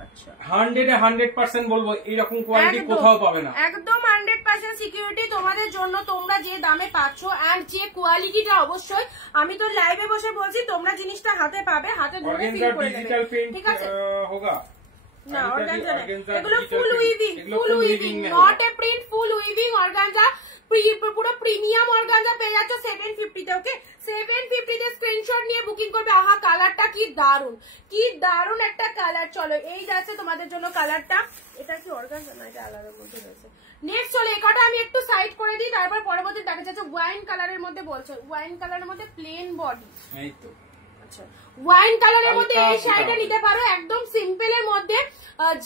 আচ্ছা 100% বলবো এইরকম কোয়ালিটি কোথাও পাবে না, একদম 100% সিকিউরিটি তোমাদের জন্য, তোমরা যে দামে পাচ্ছ এন্ড যে কোয়ালিটিটা। অবশ্যই আমি তো লাইভে বসে বলছি, তোমরা জিনিসটা হাতে পাবে, হাতে ধরে ফিল করে নেবে, ঠিক আছে। হোগা না অর্গানজা না, এগুলো full weaving, not a print, full weaving organza, পুরো প্রিমিয়াম অর্গানজা পেয়ে যাচ্ছ 750 তে। ওকে, 750 তে স্ক্রিনশট নিয়ে বুকিং করবে। আহা কালারটা কি দারুন, কি দারুন একটা কালার। চলো এই যাচ্ছে তোমাদের জন্য কালারটা, এটা কি অর্গানজা না, এটা আলাদার মধ্যে রয়েছে। নেক্সট চলো একটা আমি একটু সাইড করে দিই, তারপর পরবর্তী দেখা যাচ্ছে ওয়াইন কালারের মধ্যে বলছো, ওয়াইন কালারের মধ্যে প্লেন বডি, এই তো ওয়াইন কালারের মধ্যে এই শাড়িটা নিতে পারো, একদম সিম্পলের মধ্যে,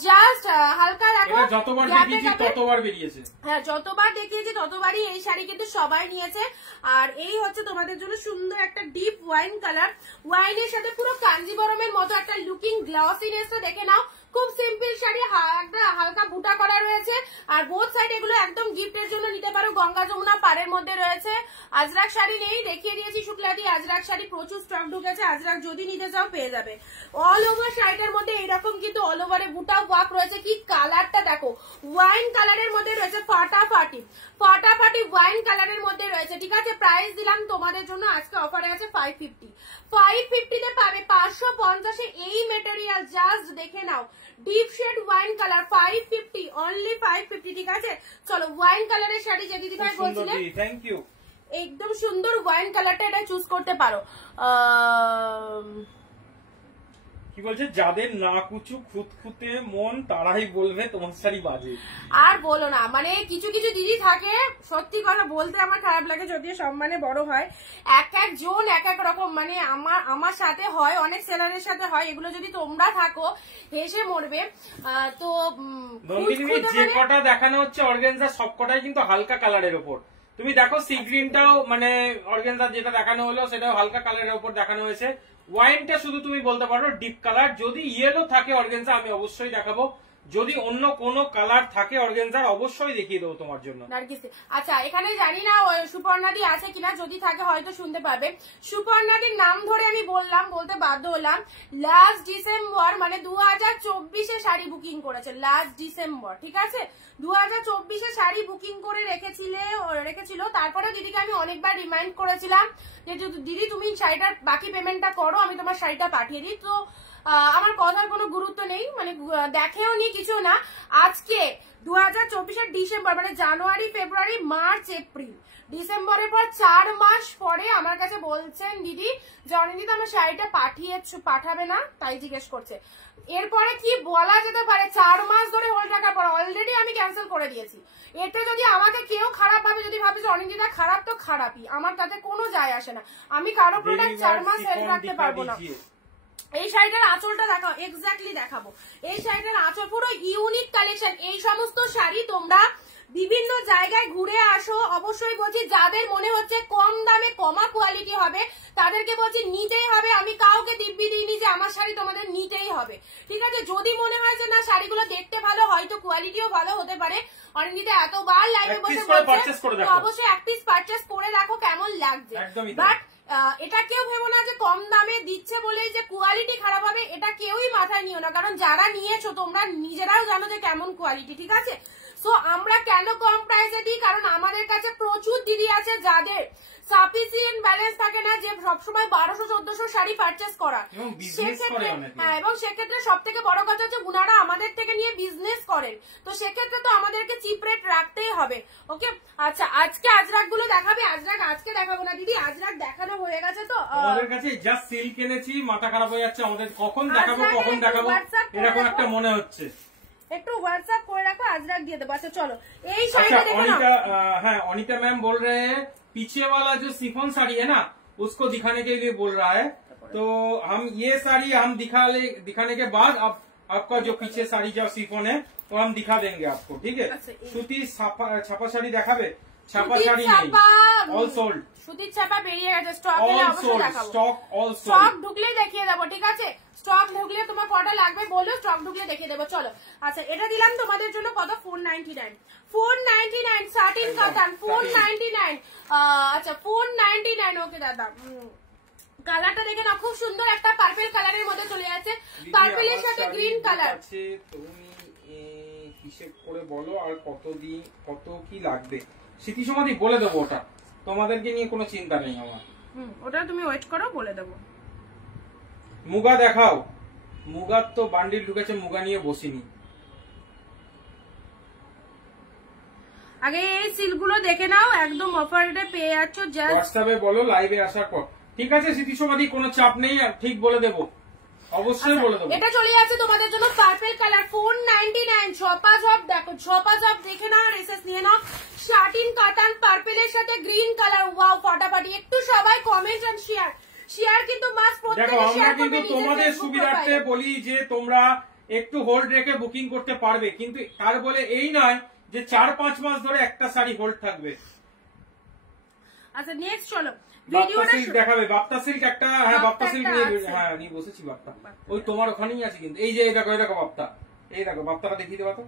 জাস্ট হালকা দেখো, যতবার দেখিয়েছি ততবার বেরিয়েছে। হ্যাঁ যতবার দেখিয়েছি ততবারই এই শাড়ি কিন্তু সবাই নিয়েছে। আর এই হচ্ছে তোমাদের জন্য সুন্দর একটা ডিপ ওয়াইন কালার, ওয়াইনের সাথে পুরো কাঞ্জিবরমের মতো একটা লুকিং গ্লসিনেসটা দেখে নাও। খুব সিম্পল শাড়ি, একটা হালকা বুটা করা রয়েছে, আর বোথ সাইড এগুলো একদম গিফটের জন্য নিতে পারো। গঙ্গা যমুনা পাড়ের মধ্যে রয়েছে। আজরাক শাড়ি নেই, দেখিয়ে দিয়েছি শুক্লাদি, আজরাক শাড়ি প্রচুর স্টক ঢুকেছে, আজরাক যদি নিতে চাও পেয়ে যাবে। অল ওভার শাড়িটার মধ্যে এরকম কিন্তু অল ওভারে বুটা ওয়ার্ক রয়েছে। কি কালারটা দেখো, ওয়াইন কালারের মধ্যে রয়েছে, ফাটাফাটি ওয়াইন কালারের মধ্যে রয়েছে, ঠিক আছে। প্রাইস দিলাম তোমাদের জন্য আজকে অফারে আছে 550 তে পাবে 550 এই মেটেরিয়াল। জাস্ট দেখে নাও, deep shade wine colour, 550, only 550, ঠিক আছে। চলো ওয়াইন কালারের শাড়ি যে দিদি ভাই বলছিলেন, থ্যাংক ইউ, একদম সুন্দর ওয়াইন কালারটা, এটা চুজ করতে পারো। কি বলছে, যাদের না কুচু খুঁতখুঁতে মন তারাই বলবে তোমার শাড়ি বাজে। আর বলো না, মানে কিছু কিছু দিদি থাকে, সত্যি কথা বলতে আমার খারাপ লাগে, যদিও সম্মানে বড় হয়, এক এক জন এক এক রকম, মানে আমার সাথে হয়, অনেক সেলারের সাথে হয়, এগুলো যদি তোমরা থাকো হেসে মরবে। তো যে কটা দেখানো হচ্ছে অর্গানজা সব কটাই কিন্তু হালকা কালারের ওপর, তুমি দেখো সি গ্রিনটাও মানে অর্গানজা যেটা দেখানো হলো সেটাও হালকা কালারের উপর দেখানো হয়েছে। ওয়াইনটা শুধু তুমি বলতে পারো ডিপ কালার। যদি ইয়েলো থাকে অর্গানজা আমি অবশ্যই দেখাবো, যদি অন্য কোনো কালার থাকে অর্গানজার অবশ্যই দেখিয়ে দেবো তোমার জন্য। আচ্ছা এখানে জানি না সুপর্ণাদি আছে কিনা, যদি থাকে হয়তো শুনতে পাবে। সুপর্ণাদির নাম ধরে আমি বলতে বাধ্য হলাম। লাস্ট ডিসেম্বর মানে 2024-এ শাড়ি বুকিং করেছে, লাস্ট ডিসেম্বর, ঠিক আছে? 2024-এ শাড়ি বুকিং করে রেখেছিল। তারপরে দিদিকে আমি অনেকবার রিমাইন্ড করেছিলাম যে দিদি তুমি শাড়িটার বাকি পেমেন্টটা করো, আমি তোমার শাড়িটা পাঠিয়ে দিই। তো আমার কথার কোনো গুরুত্ব নেই, মানে দেখেও নি কিছু না। আজকে 2024-এর ডিসেম্বর মানে জানুয়ারি, ফেব্রুয়ারি, মার্চ, এপ্রিল, ডিসেম্বরের পর 4 মাস পরে আমার কাছে বলছেন দিদি জননীদি আমার শাড়িটা পাঠাবে না, তাই জিজ্ঞেস করছে। এরপরে কি বলা যেতে পারে? 4 মাস ধরে হোল্ড রাখার পর অলরেডি আমি ক্যান্সেল করে দিয়েছি। এতে যদি আমাকে কেউ খারাপ ভাবে, যদি ভাবে যে অনিন্দিতা খারাপ, তো খারাপই, আমার তাতে কোনো যায় আসে না। আমি কারো প্রোডাক্ট 4 মাস হেল্প রাখতে পারবো না। এই শাড়িটার আঁচলটা দেখাও, এক্স্যাক্টলি দেখাবো। এই শাড়িটার আঁচল পুরো ইউনিক কালেকশন। এই সমস্ত শাড়ি তোমরা বিভিন্ন জায়গায় ঘুরে আসো, অবশ্যই বলছি যাদের মনে হচ্ছে কম দামে কমা কোয়ালিটি হবে তাদেরকে বলছি নিতেই হবে। আমি কাউকে দিব্যি দিইনি যে আমার শাড়ি তোমাদের নিতেই হবে, ঠিক আছে? যদি মনে হয় যে না শাড়িগুলো দেখতে ভালো, হয়তো কোয়ালিটিও ভালো হতে পারে, অনিন্দিতা এতবার লাইভে বসে বলছে, অবশ্যই এক পিস পারচেস করে দেখো কেমন লাগছে। বাট এটা কেউ ভেবো না যে কম দামে দিচ্ছে বলেই যে কোয়ালিটি খারাপ হবে, এটা কেউই মাথায় নিও না, কারণ যারা নিয়েছো তোমরা নিজেরাও জানো যে কেমন কোয়ালিটি, ঠিক আছে? সো আমরা কেন কম প্রাইসে দিই? কারণ আমাদের কাছে প্রচুর দিদি আছে যাদের সাফিসিয়েন্ট ব্যালেন্স থাকে না, যে সবসময় 1200-1400 শাড়ি পারচেস করা। হ্যাঁ, এবং সেক্ষেত্রে সব থেকে বড় কথা হচ্ছে উনারা আমাদের থেকে নিয়ে বিজনেস করেন, তো সেক্ষেত্রে তো আমাদেরকে চিপ রেট রাখতেই হবে। ওকে, আচ্ছা আজকে আজরাক গুলো দেখাবে? আজরাক আজকে দেখাবো না দিদি, আজরাক দেখানো হয়ে গেছে। তো আমাদের কাছে জাস্ট সিল্ক এনেছি, মাথা খারাপ হয়ে যাচ্ছে আমাদের, কখন দেখাবো এরকম একটা মনে হচ্ছে। একটু হোয়াটসঅ্যাপ করে রাখো, আজরাক দিয়ে দেবো। আচ্ছা চলো এই শাড়িটা দেখো না। हाँ अनिता मैम बोल रहे हैं पीछे वाला जो सिफोन साड़ी है ना उसको दिखाने के लिए बोल रहा है, तो हम ये साड़ी हम दिखाने के बाद आपका जो पीछे साड़ी जो सिफोन है वो हम दिखा देंगे आपको, ठीक है? सूती छापा साड़ी देखाबे? छापा शाड़ी नहीं, ऑल सोल्ड। সুতির ছাপা বেরিয়ে গেছে, স্টক এলে অবশ্যই দেখাবো। স্টক ঢুকলেই দেখিয়ে দেবো, ঠিক আছে? স্টক ঢুকলে তোমার কটা লাগবে বলো, স্টক ঢুকলে দেখিয়ে দেবো। চলো আচ্ছা এটা দিলাম তোমাদের জন্য কত? 499 সাটিন কটন 499। আচ্ছা 499। ওকে দাদা, কালারটা দেখে না খুব সুন্দর একটা পার্পল কালারের মধ্যে চলে যাচ্ছে, পার্পলের সাথে গ্রিন কালার। তুমি হিসেব করে বলো আর কত কি লাগবে, স্মৃতি সমাধি বলে দেবো, ওটা তোমাদেরকে নিয়ে কোনো চিন্তা নেই আমার। ওটা তুমি ওয়েট করো, বলে দেবো। মুগা দেখাও, মুগার তো বান্ডিল ঢুকেছে, মুগা নিয়ে বসিনি। আগে এই সিলগুলো দেখে নাও, একদম অফার রেটে পেয়ে যাচ্ছ। জাস্ট হোয়াটসঅ্যাপে বলো লাইভে আসার পর, ঠিক আছে? স্মৃতি সমাধি কোনো চাপ নেই, ঠিক বলে দেবো, অবশ্যই বলে দেবো। এটা চলে যাচ্ছে তোমাদের জন্য পার্পল কালার 499। ছপা জব দেখো, ছপা জব দেখে নাও, রেসেস নিয়ে নাও। শাটিন কাটান পার্পলের সাথে গ্রিন কালার, ওয়াও ফাটাফাটি। একটু সবাই কমেন্ট আর শেয়ার কিন্তু মাস্ট প্রত্যেককে শেয়ার করবে। কিন্তু তোমাদের সুবিধার্থে বলি যে তোমরা একটু হোল্ড রেখে বুকিং করতে পারবে, কিন্তু তার বলে এই নয় যে 4-5 মাস ধরে একটা শাড়ি হোল্ড থাকবে। আচ্ছা নেক্সট চলো বাপ্তা সিল্ক দেখাবে, বাপ্তা সিল্ক একটা, হ্যাঁ বাপ্তা সিল্ক নিয়ে বসেছি। বাপ্তা ওই তোমার ওখানেই আছে, কিন্তু এই যে এই দেখো বাপ্তা, এই দেখো বাপ্তাটা দেখিয়ে দেবা তো।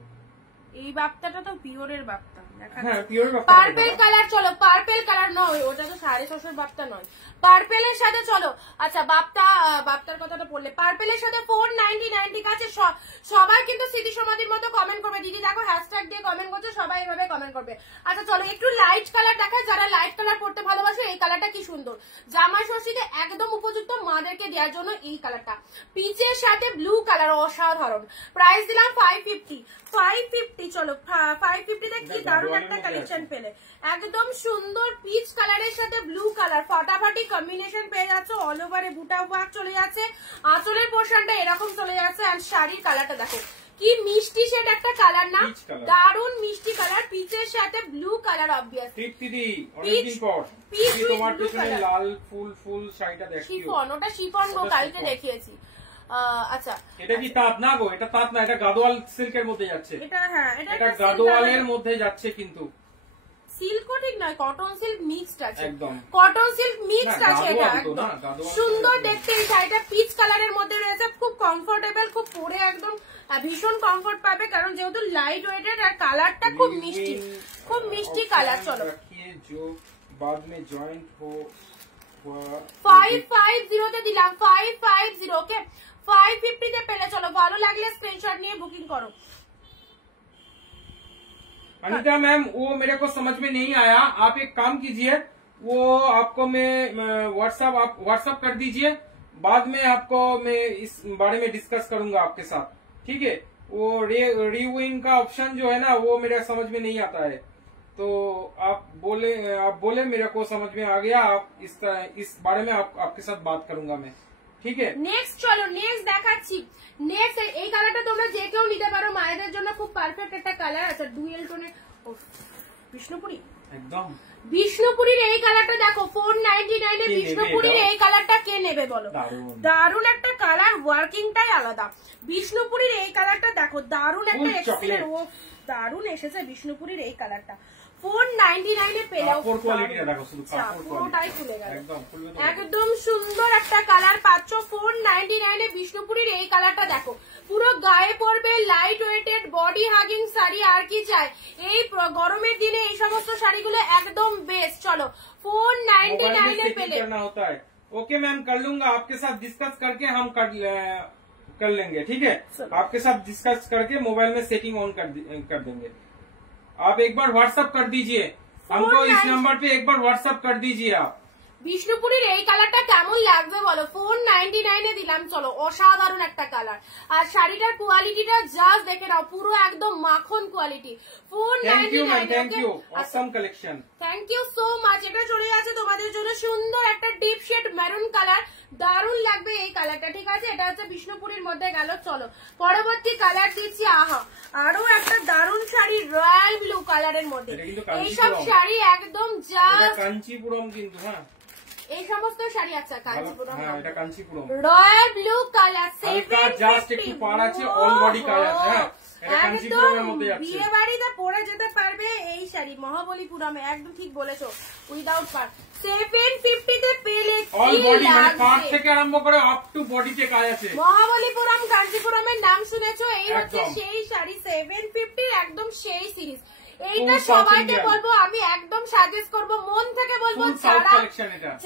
এই বাপ্তাটা তো পিওরের বাপ্তা, হ্যাঁ পিওরের বাপ্তা। পার্পল কালার, চলো পার্পল কালার নয়, ওটা তো 650 বাপ্তা নয়, পার্পলের সাথে চলো। আচ্ছা বাপ্তার কথাটা বললে, পার্পলের সাথে 499, ঠিক আছে? সবাই কিন্তু স্মৃতি সমাধির মতো কমেন্ট করবে। দিদি দেখো হ্যাশট্যাগ দিয়ে কমেন্ট করছে, সবাই এভাবে কমেন্ট করবে। আচ্ছা চলো একটু লাইট কালার দেখায়, যারা লাইট কালার পড়তে ভালোবাসে। এই কালারটা কি সুন্দর, জামাই ষষ্ঠীতে একদম উপযুক্ত মাদেরকে দেওয়ার জন্য এই কালারটা। পিচের সাথে ব্লু কালার, অসাধারণ। প্রাইস দিলাম 550। চলো 550 তে কি দারুণ একটা কালেকশন পেলে, একদম সুন্দর পিচ কালারের সাথে ব্লু কালার, ফাটাফাটি কম্বিনেশন পেয়ে যাচ্ছে। অল ওভারে বুটা ওয়ার্ক চলে যাচ্ছে, আঁচলের পোর্শনটা এরকম চলে যাচ্ছে। আর শাড়ির কালারটা দেখো কি মিষ্টি শেড একটা কালার না, দারুণ মিষ্টি কালার, পিচের সাথে ব্লু কালার। অবভিয়াসলি তোমার পিছনে লাল ফুল শাড়িটা দেখো, শিফন, ওটা শিফন গো, কালকে দেখিয়েছি। আচ্ছা এটা কি তাঁত না গো? এটা তাঁত না, এটা গাদোয়াল সিল্কের মধ্যে যাচ্ছে। এটা হ্যাঁ, এটা গাদোয়ালের মধ্যে যাচ্ছে, কিন্তু সিল্কও ঠিক নয়, কটন সিল্ক মিক্সড আছে, একদম কটন সিল্ক মিক্সড না, আছে, গাদোয়াল এটা তো একদম না, গাদোয়াল সুন্দর তো দেখতে। এই শাড়িটা পিচ কালারের মধ্যে রয়েছে, খুব কমফোর্টেবল, খুব পরে একদম ভীষণ কমফোর্ট পাবে, কারণ যেহেতু লাইট ওয়েটেড আর কালারটা খুব মিষ্টি, খুব মিষ্টি কালার। চলো जो बाद में जॉइंट हो 550 তে দিলাম, 550। ওকে 550 তে পেলে চলো, ভালো লাগলে स्क्रीनशॉट निये बुकिंग करो। अनिता मैम वो मेरे को समझ में नहीं आया, आप एक काम कीजिए, वो आपको मैं व्हाट्सएप कर दीजिए, बाद में आपको मैं इस बारे में डिस्कस करूंगा आपके साथ, ठीक है। वो रीविंग का ऑप्शन जो है ना वो मेरे समझ में नहीं आता है, तो आप बोले मेरे को समझ में आ गया, आप इस बारे में आपके साथ बात करूंगा मैं, ঠিক আছে। নেক্সট চলো, নেক্সট দেখাচ্ছি। নেক্সট এই কালারটা তোমরা যে কেউ নিতে পারো, মায়েদের জন্য খুব পারফেক্ট একটা কালার আছে, ডুয়েল টোনে। বিষ্ণুপুরি, একদম বিষ্ণুপুরীর এই কালারটা দেখো 499 এ বিষ্ণুপুরীর এই কালারটা কে নেবে বলো? দারুণ একটা কালার, ওয়ার্কিংটাই আলাদা। বিষ্ণুপুরীর এই কালারটা দেখো, দারুণ একটা এক্সেলেন্ট, ও দারুণ এসেছে বিষ্ণুপুরীর এই কালারটা। 499 এ পেলেও কোয়ালিটিটা দেখো, শুধু পুরোটাই খুলে গেল, একদম একদম সুন্দর একটা কালার পাচ্ছ 499 এ। বিষ্ণুপুরীর এই কালারটা দেখো, পুরো গায়ে পড়বে, light weighted, body hugging sari, আর কি চাই এই গরমের দিনে? এই সমস্ত শাড়িগুলো একদম বেস্ট। চলো 499 এ পেলে। करना होता है, ओके मैम कर लूंगा, आपके साथ डिस्कस करके हम कर लेंगे, ठीक है। आपके साथ डिस्कस करके मोबाइल में सेटिंग ऑन कर देंगे। आप एक बार व्हाट्सएप कर दीजिए हमको, इस नंबर पे एक बार व्हाट्सएप कर दीजिए आप। বিষ্ণুপুরীর এই কালারটা কেমন লাগবে বলো? 499 এ দিলাম। চলো, অসাধারণ একটা কালার, আর শাড়িটার কোয়ালিটিটা জাস্ট দেখে নাও, পুরো একদম মাখন quality. 499, thank you awesome collection, thank you so much. এটা চলে যাচ্ছে তোমাদের জন্য সুন্দর একটা ডিপ শেড মেরুন কালার, দারুণ লাগবে এই কালারটা, ঠিক আছে। এটা হচ্ছে বিষ্ণুপুরীর মধ্যে গেল। চলো পরবর্তী কালার দিচ্ছি। আহা, আরো একটা দারুণ শাড়ি রয়্যাল ব্লু কালারের মধ্যে। এইসব শাড়ি একদম জাস্ট কাঞ্চিপুরম, কিন্তু হ্যাঁ এই সমস্ত শাড়ি। আচ্ছা কাঞ্চিপুরম, হ্যাঁ এটা কাঞ্চিপুরম, রয়্যাল ব্লু কালার, হালকা জাস্ট একটু পাড় আছে, অল বডি কালার আছে, হ্যাঁ এটা কাঞ্চিপুরমের মধ্যে যাচ্ছে। বিয়ে বাড়িতে পরে যেতে পারবে এই শাড়ি, মহাবলীপুরমে, একদম ঠিক বলেছো, উইদাউট পার। 750 তে পেলে অল বডি, মানে পাড় থেকে আরম্ভ করে আপ টু বডিতে কাজ আছে। মহাবলীপুরম, কাঞ্চিপুরমের নাম শুনেছো, এই হচ্ছে সেই শাড়ি 750 একদম সেই সিরিজ। এইটা সবাইকে বলবো, আমি একদম সাজেস্ট করবো, মন থেকে বলবো,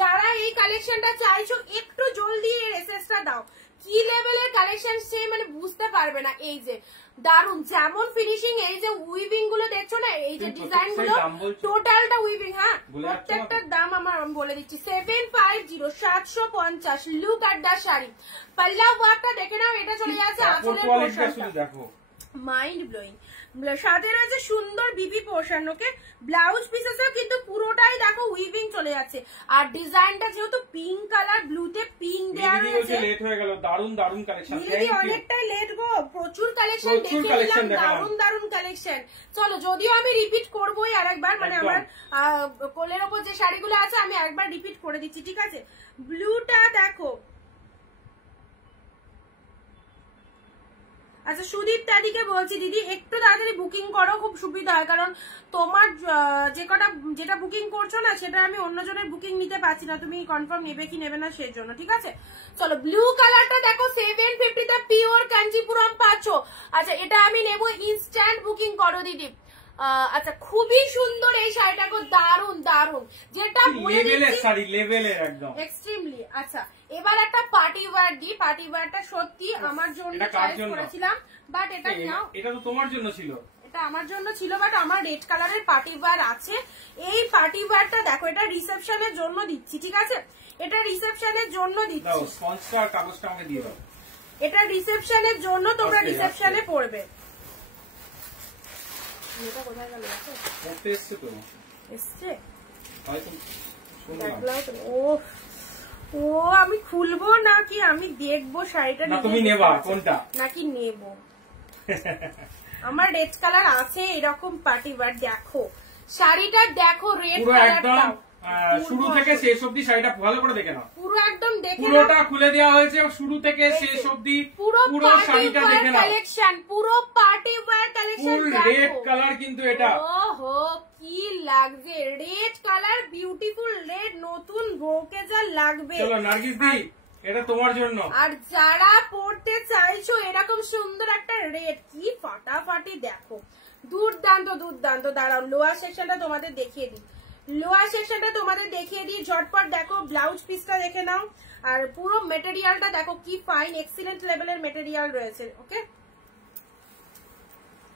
যারা এই কালেকশনটা চাইছো একটু জলদি এই এসএসটা দাও। কি লেভেলের কালেকশন সে মানে বুঝতে পারবে না। এই যে দারুন যেমন ফিনিশিং, এই যে উইভিং গুলো দেখছো না, এই যে ডিজাইন গুলো টোটালটা উইভিং, হ্যাঁ প্রত্যেকটার দাম আমি বলে দিচ্ছি 750, 750। লুক এট দা শাড়ি, পাল্লা ওয়ার্কটা দেখে নাও, এটা চলে যাচ্ছে আঁচলের পোর্শনটা, দেখো মাইন্ড ব্লোয়িং। সাথে রয়েছে সুন্দর বিপি পোর্শন, ওকে। ব্লাউজ পিসেসও কিন্তু পুরোটাই দেখো উইভিং চলে যাচ্ছে, আর ডিজাইনটা যেহেতু পিঙ্ক কালার, ব্লুতে পিঙ্ক দেওয়া রয়েছে। লেট হয়ে গেল, দারুন দারুন কালেকশন, অনেকটাই লেট গো, প্রচুর কালেকশন দেখিয়ে দিলাম, দারুন কালেকশন। চলো, যদিও আমি রিপিট করবোই আরেকবার, মানে আমার কোলের ওপর যে শাড়িগুলো আছে আমি একবার রিপিট করে দিচ্ছি, ঠিক আছে। ব্লুটা দেখো, আচ্ছা সুদীপ দাদিকে বলছি, দিদি একটু তাড়াতাড়ি বুকিং করো, খুব সুবিধা হয়, কারণ তোমার যেটা বুকিং করছো না সেটা আমি অন্যজনের বুকিং নিতে পারছি না, তুমি কনফার্ম নেবে কি নেবে না সেই জন্য, ঠিক আছে। চলো ব্লু কালারটা দেখো 750 তে পিওর কাঞ্চিপুরম পাচ্ছ। আচ্ছা এটা আমি নেবো, ইনস্ট্যান্ট বুকিং করো দিদি। আচ্ছা খুবই সুন্দর এই শাড়িটা, দারুন দারুন, যেটা লেভেলের একদম এক্সট্রিমলি। আচ্ছা এবার একটা পার্টি ওয়্যার দি, পার্টি ওয়্যারটা সত্যি আমার জন্য চয়েস করেছিলাম, বাট এটা নাও, এটা তো তোমার জন্য ছিল, এটা আমার জন্য ছিল, বাট আমার রেড কালারের পার্টি ওয়্যার আছে। এই পার্টি ওয়্যারটা দেখো, এটা রিসেপশনের জন্য দিচ্ছি, ঠিক আছে, এটা রিসেপশনের জন্য দিচ্ছি। স্পন্সরটা আর কাগজটা আমাকে দিয়ে দাও, এটা রিসেপশনের জন্য, তোমরা রিসেপশনে পড়বে। এটা কোথায় গেল? পড়তে এসছে তো, এসছে হয়তো ও ও আমি খুলবো নাকি আমি দেখবো শাড়িটা, না তুমি নেবা কোনটা নাকি নেবো? আমার রেড কালার আছে এরকম পার্টি ওয়্যার, দেখো শাড়িটা দেখো, রেড কালারটা শুরু থেকে শেষ অব্দি শাড়িটা ভালো করে দেখে নাও, পুরো একদম দেখে পুরোটা খুলে দেওয়া হয়েছে শুরু থেকে শেষ অব্দি, পুরো শাড়িটা দেখে নাও। কালেকশন, পুরো পার্টি ওয়্যার কালেকশন। ফুল রেড কালার কিন্তু এটা, ওহো কি লাগছে, রেড কালার, বিউটিফুল রেড, নতুন বউকে যা লাগবে। চলো নার্গিস দি, এটা তোমার জন্য। আর যারা পড়তে চাইছো এরকম সুন্দর একটা রেড, কি ফাটাফাটি দেখো, দুর্দান্ত দুর্দান্ত। দাঁড়াও লোয়ার সেকশনটা তোমাদের দেখিয়ে দিই, লোয়ার সেকশনটা তোমাদের দেখিয়ে দিই ঝটপট। দেখো ব্লাউজ পিসটা দেখে নাও, আর পুরো মেটেরিয়ালটা দেখো কি ফাইন, এক্সিলেন্ট লেভেলের মেটেরিয়াল রয়েছে। ওকে,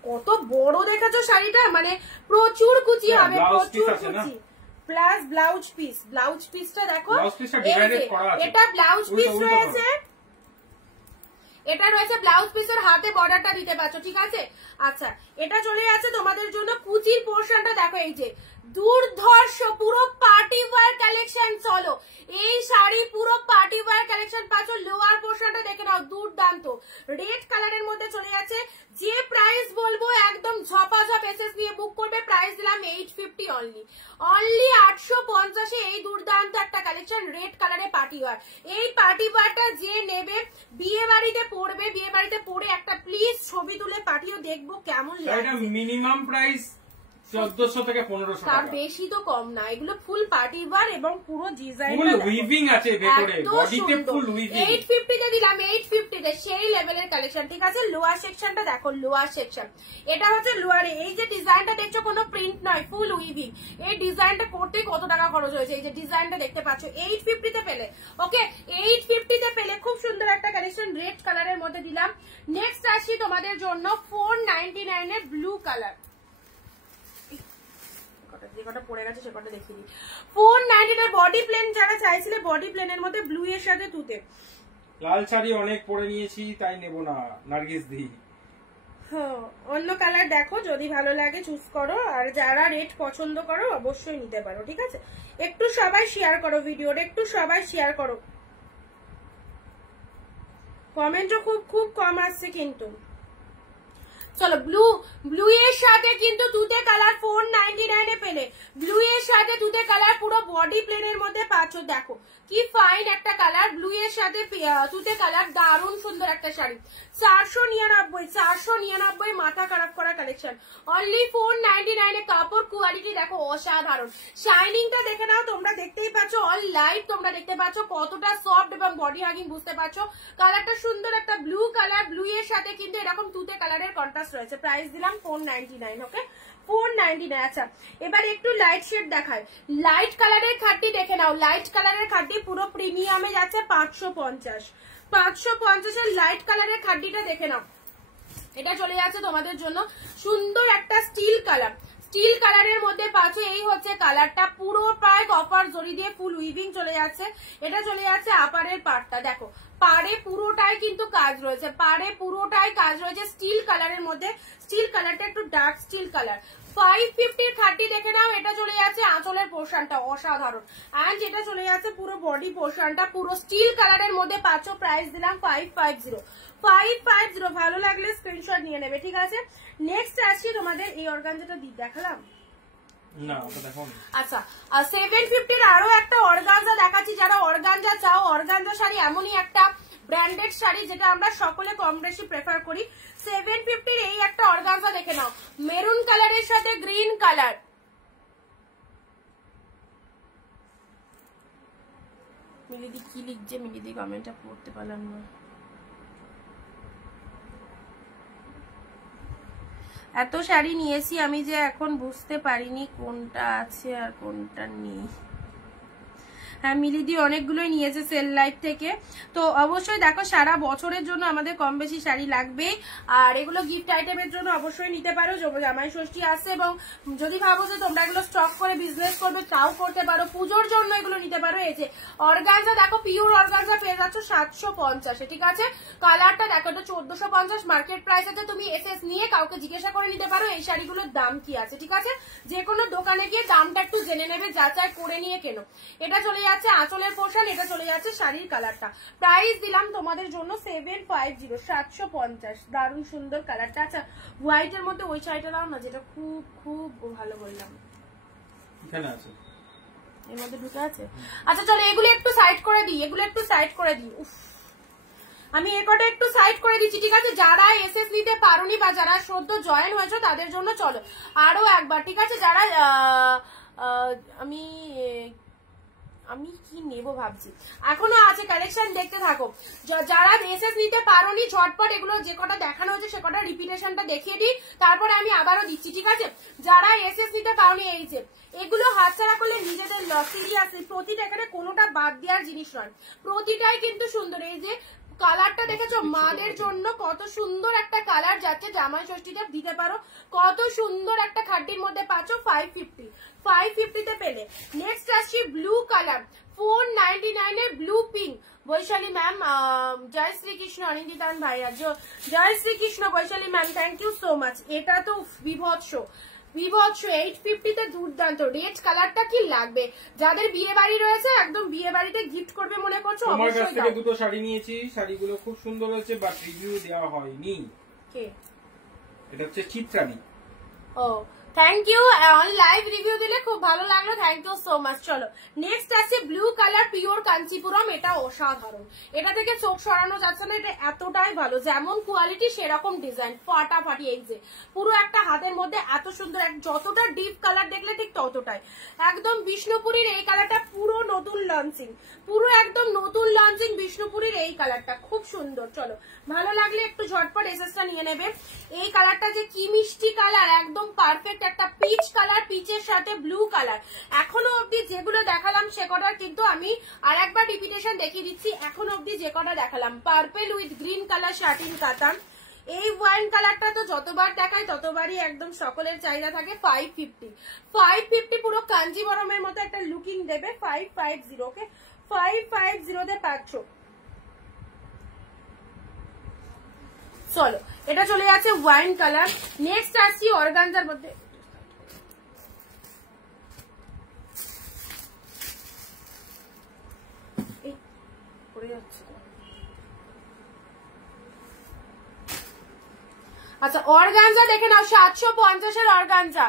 কত বড় দেখাচ্ছ শাড়িটা, মানে প্রচুর কুচি হবে, প্রচুর কুচি, প্লাস ব্লাউজ পিস। ব্লাউজ পিসটা দেখো, এটা ব্লাউজ পিস রয়েছে, এটা রয়েছে ব্লাউজ পিসের হাতে বর্ডারটা দিতে পারছো, ঠিক আছে। আচ্ছা, এটা চলে যাচ্ছে তোমাদের জন্য কুচির পোর্শনটা দেখো, এই যে দুর্ধর্ষ পুরো পার্টি ওয়্যার কালেকশন। চলো এই শাড়ি পুরো পার্টি ওয়্যার কালেকশন পাচ্ছ। লোয়ার পোর্শনটা দেখে নাও, দুর্দান্ত রেড কালারের মধ্যে চলে যাচ্ছে। যে প্রাইস বলবো একদম ঝপাঝপ এসএস নিয়ে বুক করবে। প্রাইস দিলাম 850 অনলি, 850 এই দুর্দান্ত একটা কালেকশন রেড কালারে পার্টি ওয়্যার। এই পার্টি ওয়্যারটা যে নেবে বিয়ে বাড়িতে পড়বে, বিয়ে বাড়িতে পরে একটা প্লিজ ছবি তুলে পাঠিও, দেখবো কেমন লাগে। মিনিমাম প্রাইস 1400 থেকে 1500 তার টাকা, বেশি তো কম না। এগুলো ফুল পার্টি ওয়্যার এবং পুরো ডিজাইন ফুল উইভিং আছে ভেতরে, বডিতে ফুল উইভিং। 850 তে দিলাম, 850 তে সেই লেভেলের কালেকশন, ঠিক আছে। লোয়ার সেকশনটা দেখো, লোয়ার সেকশন এটা হচ্ছে লোয়ারে, এই যে ডিজাইনটা দেখছো কোনো প্রিন্ট নয়, ফুল উইভিং। এই ডিজাইনটা করতে কত টাকা খরচ হয়েছে, এই যে ডিজাইনটা দেখতে পাচ্ছ 850 তে পেলে। ওকে, 850 তে পেলে খুব সুন্দর একটা কালেকশন রেড কালারের মধ্যে দিলাম। নেক্সট আসি তোমাদের জন্য 499 এর ব্লু কালার, যে কটা পড়ে গেছে সে কটা দেখিয়ে দিই। 490 এর বডি প্লেন, যারা চাইছিলে বডি প্লেনের মধ্যে ব্লু এর সাথে তুতে। লাল শাড়ি অনেক পরে নিয়েছি তাই নেব না নার্গিস দি। হ্যাঁ, অন্য কালার দেখো, যদি ভালো লাগে চুজ করো, আর যারা রেড পছন্দ করো অবশ্যই নিতে পারো, ঠিক আছে। একটু সবাই শেয়ার করো ভিডিওটা, একটু সবাই শেয়ার করো। কমেন্টও খুব খুব কম আসছে কিন্তু। চলো ব্লু এর সাথে কিন্তু তুতে কালার 499 এ পেলে। ব্লু এর সাথে তুতে কালার পুরো বডি প্লেনের মধ্যে পাচ্ছ, দেখো কি ফাইন একটা কালার, ব্লু এর সাথে তুতে কালার, দারুণ সুন্দর একটা শাড়ি। 499 মাথা খারাপ করা কালেকশন, অনলি 499 এ। কাপড় কোয়ালিটি দেখো অসাধারণ, শাইনিংটা দেখে নাও, তোমরা দেখতেই পাচ্ছ অল লাইট, তোমরা দেখতে পাচ্ছ কতটা সফট এবং বডি হাগিং, বুঝতে পারছো। কালারটা সুন্দর একটা ব্লু কালার, ব্লু এর সাথে কিন্তু এরকম তুতে কালারের কন্ট্রাস্ট রয়েছে। প্রাইস দিলাম 499, ওকে 499। আচ্ছা, এবার একটু লাইট শেড দেখায়, লাইট কালারের খাটটি দেখে নাও, লাইট কালারের খাটটি পুরো প্রিমিয়ামে যাচ্ছে 550 এর লাইট কালারের খাটটিটা দেখে নাও। এটা চলে যাচ্ছে তোমাদের জন্য সুন্দর একটা স্টিল কালার, স্টিল কালারের মধ্যে পাচ্ছ। এই হচ্ছে কালারটা, পুরো প্রায় কপার জরি দিয়ে ফুল উইভিং চলে যাচ্ছে। এটা চলে যাচ্ছে আপারের পার্টটা, দেখো পাড়ে পুরোটাই কিন্তু কাজ রয়েছে, পাড়ে পুরোটাই কাজ রয়েছে স্টিল কালারের মধ্যে। স্টিল কালারটা একটু ডার্ক স্টিল কালার। 550 এর খাটটি দেখে নাও, এটা চলে যাচ্ছে আঁচলের পোর্শনটা অসাধারণ, এন্ড এটা চলে যাচ্ছে পুরো বডি পোর্শনটা পুরো স্টিল কালারের মধ্যে পাচ্ছ। প্রাইস দিলাম 550। ভালো লাগলে স্ক্রিনশট নিয়ে নেবে, ঠিক আছে। নেক্সট আসছি তোমাদের এই অর্গানজাটা দেখালাম না, ওটা দেখো না। আচ্ছা, 750 এর আরো একটা অর্গানজা দেখাচ্ছি। যারা অর্গানজা চাও, অর্গানজা শাড়ি এমনই একটা ব্র্যান্ডেড শাড়ি যেটা আমরা সকলে কম বেশি প্রেফার করি। 750 এর এই একটা অর্গানজা দেখে নাও, মেরুন কালারের সাথে গ্রিন কালার। মিলিদি কি লিখছে, মিলিদি কমেন্টটা পড়তে পারলাম না। এত শাড়ি নিয়েছি আমি যে এখন বুঝতে পারিনি কোনটা আছে আর কোনটা নেই। হ্যাঁ, মিলিদি অনেকগুলোই নিয়েছে সেল লাইফ থেকে। তো অবশ্যই দেখো, সারা বছরের জন্য আমাদের কম বেশি শাড়ি লাগবে, আর এগুলো গিফট আইটেমের জন্য অবশ্যই নিতে পারো। জামাই ষষ্ঠী আসছে, এবং যদি ভাবো যে তোমরা এগুলো স্টক করে বিজনেস করবে তাও করতে পারো, পুজোর জন্য এগুলো নিতে পারো। এই যে অর্গানজা দেখো, পিওর অর্গানজা পেয়ে যাচ্ছ 750, ঠিক আছে। কালারটা দেখো, এটা 1450 মার্কেট প্রাইস আছে। তুমি এসএস নিয়ে কাউকে জিজ্ঞাসা করে নিতে পারো এই শাড়িগুলোর দাম কি আছে, ঠিক আছে। যে কোনো দোকানে গিয়ে দামটা একটু জেনে নেবে, যাচাই করে নিয়ে কেনো। এটা চলে যাচ্ছে আঁচলের পোর্শন, এটা চলে যাচ্ছে শাড়ির কালারটা। প্রাইস দিলাম তোমাদের জন্য 750, দারুণ সুন্দর কালারটা। আচ্ছা, হোয়াইটের মধ্যে ওই শাড়িটা দাও না, যেটা খুব খুব ভালো বললাম। এখানে আছে এর মধ্যে ঢুকে আছে। আচ্ছা চলো এগুলো একটু সাইড করে দিই, এগুলো একটু সাইড করে দিই। উফ, আমি একটা একটু সাইড করে দিচ্ছি, ঠিক আছে? যারা এসএস নিতে পারোনি বা যারা সদ্য জয়েন হয়েছে তাদের জন্য চলো আরো একবার, ঠিক আছে? যারা আমি কি নেব ভাবছি, এখনো আছে কালেকশন, দেখতে থাকো। যারা এসএস নিতে পারোনি ঝটপট এগুলো যে কটা দেখানো হয়েছে সে কটা রিপিটেশনটা দেখিয়ে দিই, তারপরে আমি আবারও দিচ্ছি, ঠিক আছে? যারা এসএস নিতে পারোনি এই যে এগুলো হাতছাড়া করলে নিজেদের লস। সিরিয়াসলি প্রতিটা, এখানে কোনোটা বাদ দেওয়ার জিনিস নয়, প্রতিটাই কিন্তু সুন্দর। এই যে কালারটা দেখেছো মাদের জন্য কত সুন্দর একটা কালার যাচ্ছে, জামাই ষষ্ঠীতে দিতে পারো, কত সুন্দর একটা খাড্ডির মধ্যে পাচ্ছ 550 তে পেলে। নেক্সট আসছি ব্লু কালার 499 এর ব্লু পিঙ্ক। বৈশালী ম্যাম, জয় শ্রীকৃষ্ণ, অনিন্দিতান ভাইয়া, জয় Shrikrishna Baishali ma'am, thank you so much. এটা তো বিভৎস 850 তে দুর্দান্ত। রেড কালারটা কি লাগবে? যাদের বিয়ে বাড়ি রয়েছে একদম বিয়ে বাড়িতে গিফট করবে মনে করছো, আমার কাছ অবশ্যই থেকে দাও। দুটো শাড়ি নিয়েছি, শাড়িগুলো খুব সুন্দর হয়েছে, বাট রিভিউ দেওয়া হয়নি। কে? এটা হচ্ছে চিত্রাণী। ও thank you, on live review দিলে খুব ভালো লাগলো, থ্যাংক ইউ সো মাচ। চলো নেক্সট আছে ব্লু কালার পিওর কাঞ্চিপুরম। এটা অসাধারণ, এটা থেকে চোখ সরানো যাচ্ছে না, এটা এতটাই ভালো, যেমন কোয়ালিটি সেরকম ডিজাইন, ফাটাফাটি। এই যে পুরো একটা হাতের মধ্যে এত সুন্দর, যতটা ডিপ কালার দেখলে ঠিক ততটাই। একদম বিষ্ণুপুরীর এই কালারটা পুরো নতুন লঞ্চিং, পুরো একদম নতুন লঞ্চিং বিষ্ণুপুরীর এই কালারটা খুব সুন্দর। চলো ভালো লাগলে একটু ঝটপট এসএসটা নিয়ে নেবে। এই কালারটা যে কি মিষ্টি কালার, একদম পারফেক্ট একটা পিচ কালার, পিচের সাথে ব্লু কালার। এখনো অব্দি যেগুলো দেখালাম সে কটার কিন্তু আমি আর একবার রিপিটেশন দেখিয়ে দিচ্ছি। এখনো অব্দি যে কটা দেখালাম, purple with green colour satin কাতান। এই ওয়াইন কালারটা তো যতবার দেখায় ততবারই একদম সকলের চাহিদা থাকে। 550 পুরো কাঞ্জিবরমের মতো একটা লুকিং দেবে। 550, ওকে 550 তে পাচ্ছ। চলো এটা চলে যাচ্ছে ওয়াইন কালার। নেক্সট আসছি অর্গানজার মধ্যে, পড়ে যাচ্ছে। আচ্ছা অর্গানজা দেখে নাও, 750 এর অর্গানজা।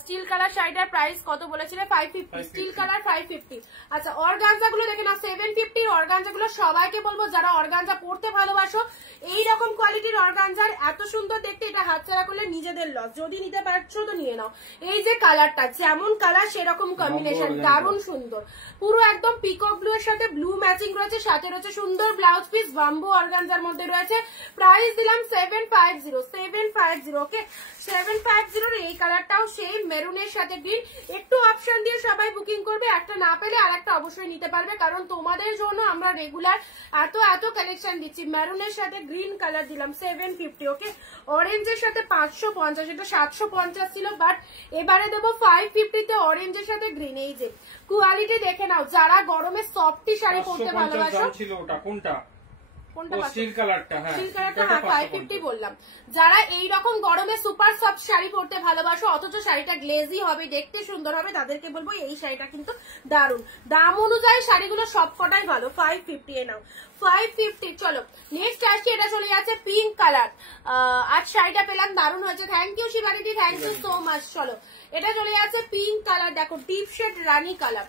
স্টিল কালার শাড়িটার প্রাইস কত বলেছিলে? 550। Steel colour 550। আচ্ছা অর্গানজা গুলো দেখে নাও, 750 অর্গানজা গুলো। সবাইকে বলবো যারা অর্গানজা পড়তে ভালোবাসো, এইরকম কোয়ালিটির অর্গানজার এত সুন্দর দেখতে, এটা হাতছাড়া করলে নিজেদের লস। যদি নিতে পারছো তো নিয়ে নাও। এই যে কালারটা, যেমন কালার সেরকম কম্বিনেশন, দারুণ সুন্দর। পুরো একদম পিকক ব্লু এর সাথে ব্লু ম্যাচিং রয়েছে, সাথে রয়েছে সুন্দর ব্লাউজ পিস, বাম্বু অর্গানজার মধ্যে রয়েছে। প্রাইস দিলাম 750, ওকে 750। এই কালারটাও সেই মেরুনের সাথে গ্রিন। একটু অপশন দিয়ে সবাই বুকিং করবে, একটা না পেলে আর একটা অবশ্যই নিতে পারবে, কারণ তোমাদের জন্য আমরা রেগুলার এত কালেকশন দিচ্ছি। মেরুনের সাথে গ্রিন কালার দিলাম 750, ওকে। অরেঞ্জের সাথে 550, এটা 750 ছিল, বাট এবারে দেবো 550 তে অরেঞ্জের সাথে গ্রিন। এই যে কোয়ালিটি দেখে নাও, যারা গরমে সফটি শাড়ি পরতে ভালোবাসো। ছিল ওটা কোনটা? কোনটা? স্টিল কালারটা। হ্যাঁ স্টিল কালারটা 550 বললাম। যারা এই রকম গরমে সুপার সফট শাড়ি পরতে ভালোবাসো, অথচ শাড়িটা গ্লেজি হবে, দেখতে সুন্দর হবে, তাদেরকে বলবো এই শাড়িটা কিন্তু দারুন। দাম অনুযায়ী শাড়িগুলো সবকটাই ভালো। 550 এ নাও, 550। চলো নেক্সট আসছি, এটা চলে যাচ্ছে পিঙ্ক কালার। আজ শাড়িটা পেলাম, দারুণ হয়েছে, থ্যাংক ইউ শিবানীদি, থ্যাংক ইউ সো মাচ। চলো এটা চলে যাচ্ছে পিঙ্ক কালার, দেখো ডিপ শেড রানী কালার।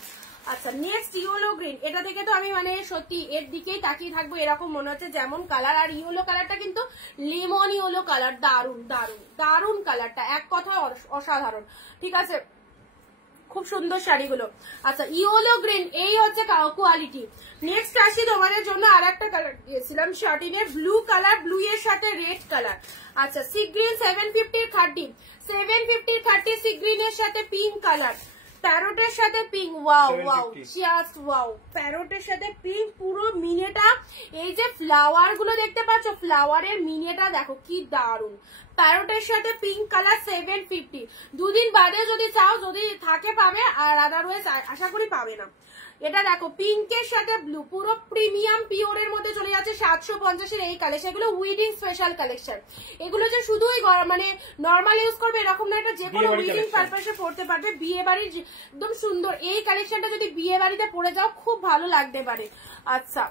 আচ্ছা নেক্সট ইয়েলো গ্রিন। এটা দেখে তো আমি মানে সত্যি এর দিকেই তাকিয়ে থাকবো, এরকম মনে হচ্ছে যেমন কালার। আর ইয়েলো কালারটা কিন্তু লেমন ইয়েলো কালার, দারুন দারুন দারুন কালারটা, এক কথায় অসাধারণ, ঠিক আছে? খুব সুন্দর শাড়িগুলো। আচ্ছা ইয়েলো গ্রিন, এই হচ্ছে কোয়ালিটি। নেক্সট আসি তোমাদের জন্য আর একটা কালার দিয়েছিলাম শার্টিনের, ব্লু কালার, ব্লু এর সাথে রেড কালার। আচ্ছা sea green 750 khaddi, 750 khaddi sea গ্রিনের সাথে পিঙ্ক কালার, প্যারোটের সাথে pink. Wow wow just wow, প্যারোটের সাথে পিঙ্ক, পুরো মিনেটা। এই যে ফ্লাওয়ার গুলো দেখতে পাচ্ছ, ফ্লাওয়ারের মিনেটা দেখো কি দারুন। প্যারোটের সাথে পিঙ্ক কালার 750। দুদিন বাদে যদি চাও, যদি থাকে পাবে, আর আদারওয়াইজ আশা করি পাবে না। এটা দেখো পিঙ্কের সাথে ব্লু, পুরো প্রিমিয়াম পিওরের মধ্যে চলে যাচ্ছে 750 এর এই কালেকশন। এগুলো উইডিং স্পেশাল কালেকশন, এগুলো যে শুধুই মানে নর্মাল ইউজ করবে এরকম না, এটা যে কোনো উইডিং পারপাসে পড়তে পারবে। বিয়ে বাড়ির একদম সুন্দর এই কালেকশনটা যদি বিয়ে বাড়িতে পরে যাও খুব ভালো লাগতে পারে। আচ্ছা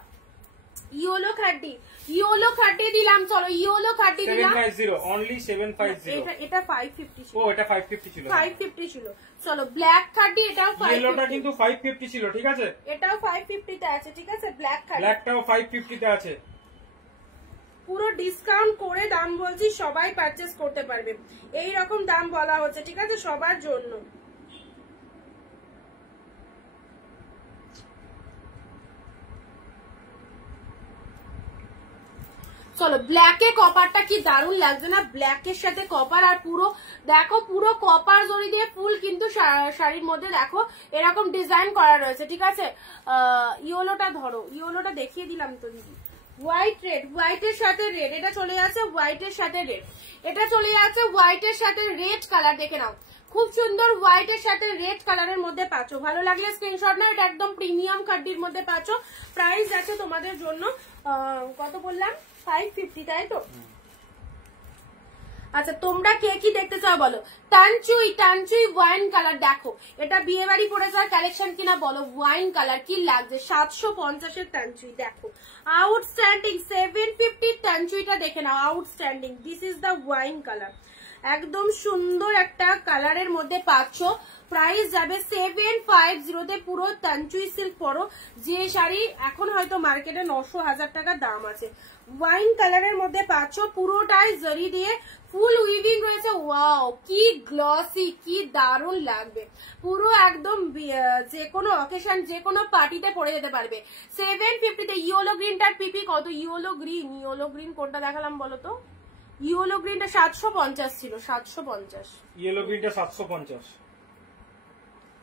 ইয়েলো খাড্ডি দিলাম, চলো ইয়েলো খাড্ডি দিলাম 750 অনলি 750। এটা 550 ছিল। ও এটা 550 ছিল, 550 ছিল। চলো ব্ল্যাক খাড্ডি, এটাও ইয়েলোটা 550, কিন্তু 550 ছিল, ঠিক আছে, এটাও 550 তে আছে, ঠিক আছে। ব্ল্যাক খাড্ডি ব্ল্যাকটাও 550 তে আছে। পুরো ডিসকাউন্ট করে দাম বলছি, সবাই পারচেজ করতে পারবে, এই রকম দাম বলা হচ্ছে, ঠিক আছে, সবার জন্য। চলো ব্ল্যাকে কপারটা কি দারুণ লাগছে না, ব্ল্যাকের সাথে কপার, আর পুরো দেখো পুরো কপার জড়ি দিয়ে ফুল কিন্তু শাড়ির মধ্যে দেখো এরকম ডিজাইন করা রয়েছে, ঠিক আছে। ইয়েলোটা ধরো, ইয়েলোটা দেখিয়ে দিলাম তো দিদি। হোয়াইট রেড, হোয়াইটের সাথে রেড, এটা চলে যাচ্ছে হোয়াইটের সাথে রেড, এটা চলে যাচ্ছে হোয়াইটের সাথে রেড কালার, দেখে নাও খুব সুন্দর হোয়াইটের সাথে রেড কালারের মধ্যে পাচ্ছ। ভালো লাগলে স্ক্রিনশট নাও, এটা একদম প্রিমিয়াম খাড্ডির মধ্যে পাচ্ছ। প্রাইস আছে তোমাদের জন্য কত বললাম, 550, তাই তো? আচ্ছা তোমরা কে কি দেখতে চাও বলো। টানচুই ওয়াইন কালার, দেখো এটা বিয়ে বাড়ি পরে যাওয়ার কালেকশন কিনা বলো। ওয়াইন কালার কি লাগছে, 750 টানচুই, দেখো আউটস্ট্যান্ডিং। 750 টানচুইটা দেখে নাও, outstanding. This is the wine colour, একদম সুন্দর একটা কালারের মধ্যে পাচ্ছ। প্রাইস যাবে 750 তে। পুরো তানচুই সিল্ক পরো, যে শাড়ি এখন হয়তো মার্কেটে 900,000 টাকা দাম আছে। ওয়াইন কালারের মধ্যে পাচ্ছ, পুরোটাই জরি দিয়ে ফুল উইভিং রয়েছে। ওয়াও কি গ্লসি, কি দারুণ লাগবে, পুরো একদম যে কোনো অকেশন, যে কোনো পার্টিতে পরে যেতে পারবে। 750 তে। ইয়েলো গ্রিনটার পিপি কত, ইয়েলো গ্রিন কোনটা দেখালাম বলো তো? ইয়েলো গ্রিনটা 750 ছিল, 750। ইয়েলো গ্রিনটা 750।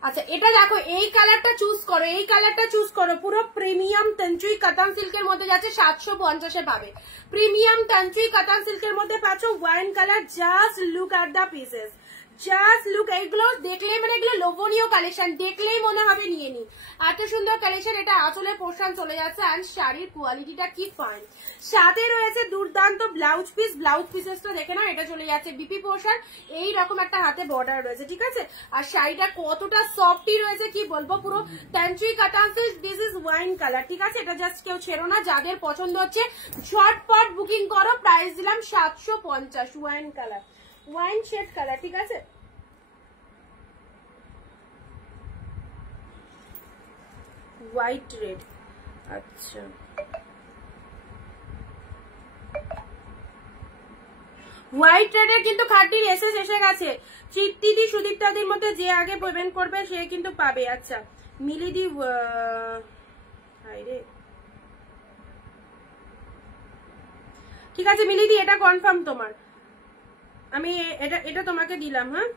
আচ্ছা এটা দেখো, এই কালারটা চুজ করো, এই কালারটা চুজ করো, পুরো প্রিমিয়াম তানচুই কাতান সিল্কের মধ্যে যাচ্ছে, 750 পাবে। প্রিমিয়াম তানচুই কাতান সিল্কের মধ্যে পাচ্ছ wine colour. Just look at the pieces, just look, এইগুলো দেখলে মানে এগুলো লোভনীয় কালেকশন, দেখলেই মনে হবে নিয়ে নি, এত সুন্দর কালেকশন। এটা আঁচলের পোর্শন চলে যাচ্ছে, আর শাড়ির কোয়ালিটিটা কি ফাইন। সাথে রয়েছে দুর্দান্ত ব্লাউজ পিস, ব্লাউজ পিসেসটা দেখে নাও, এটা চলে যাচ্ছে বিপি পোর্শন, এই রকম একটা হাতে বর্ডার রয়েছে, ঠিক আছে। আর শাড়িটা কতটা সফটি রয়েছে কি বলবো, পুরো তানচুই কাতান silk. This is wine colour, ঠিক আছে। এটা জাস্ট কেউ ছেড়ো না, যাদের পছন্দ হচ্ছে ঝটপট বুকিং করো। প্রাইস দিলাম 750। Wine colour, wine shade colour, ঠিক আছে। হোয়াইট রেড, আচ্ছা হোয়াইট রেডের কিন্তু খাটির এসএস এসে গেছে। চিত্তিদি সুদীপ্তাদির মধ্যে যে আগে পেমেন্ট করবে সে কিন্তু পাবে। আচ্ছা মিলিদি, হাইরে, ঠিক আছে মিলিদি, এটা কনফার্ম তোমার, আমি এটা তোমাকে দিলাম। হ্যাঁ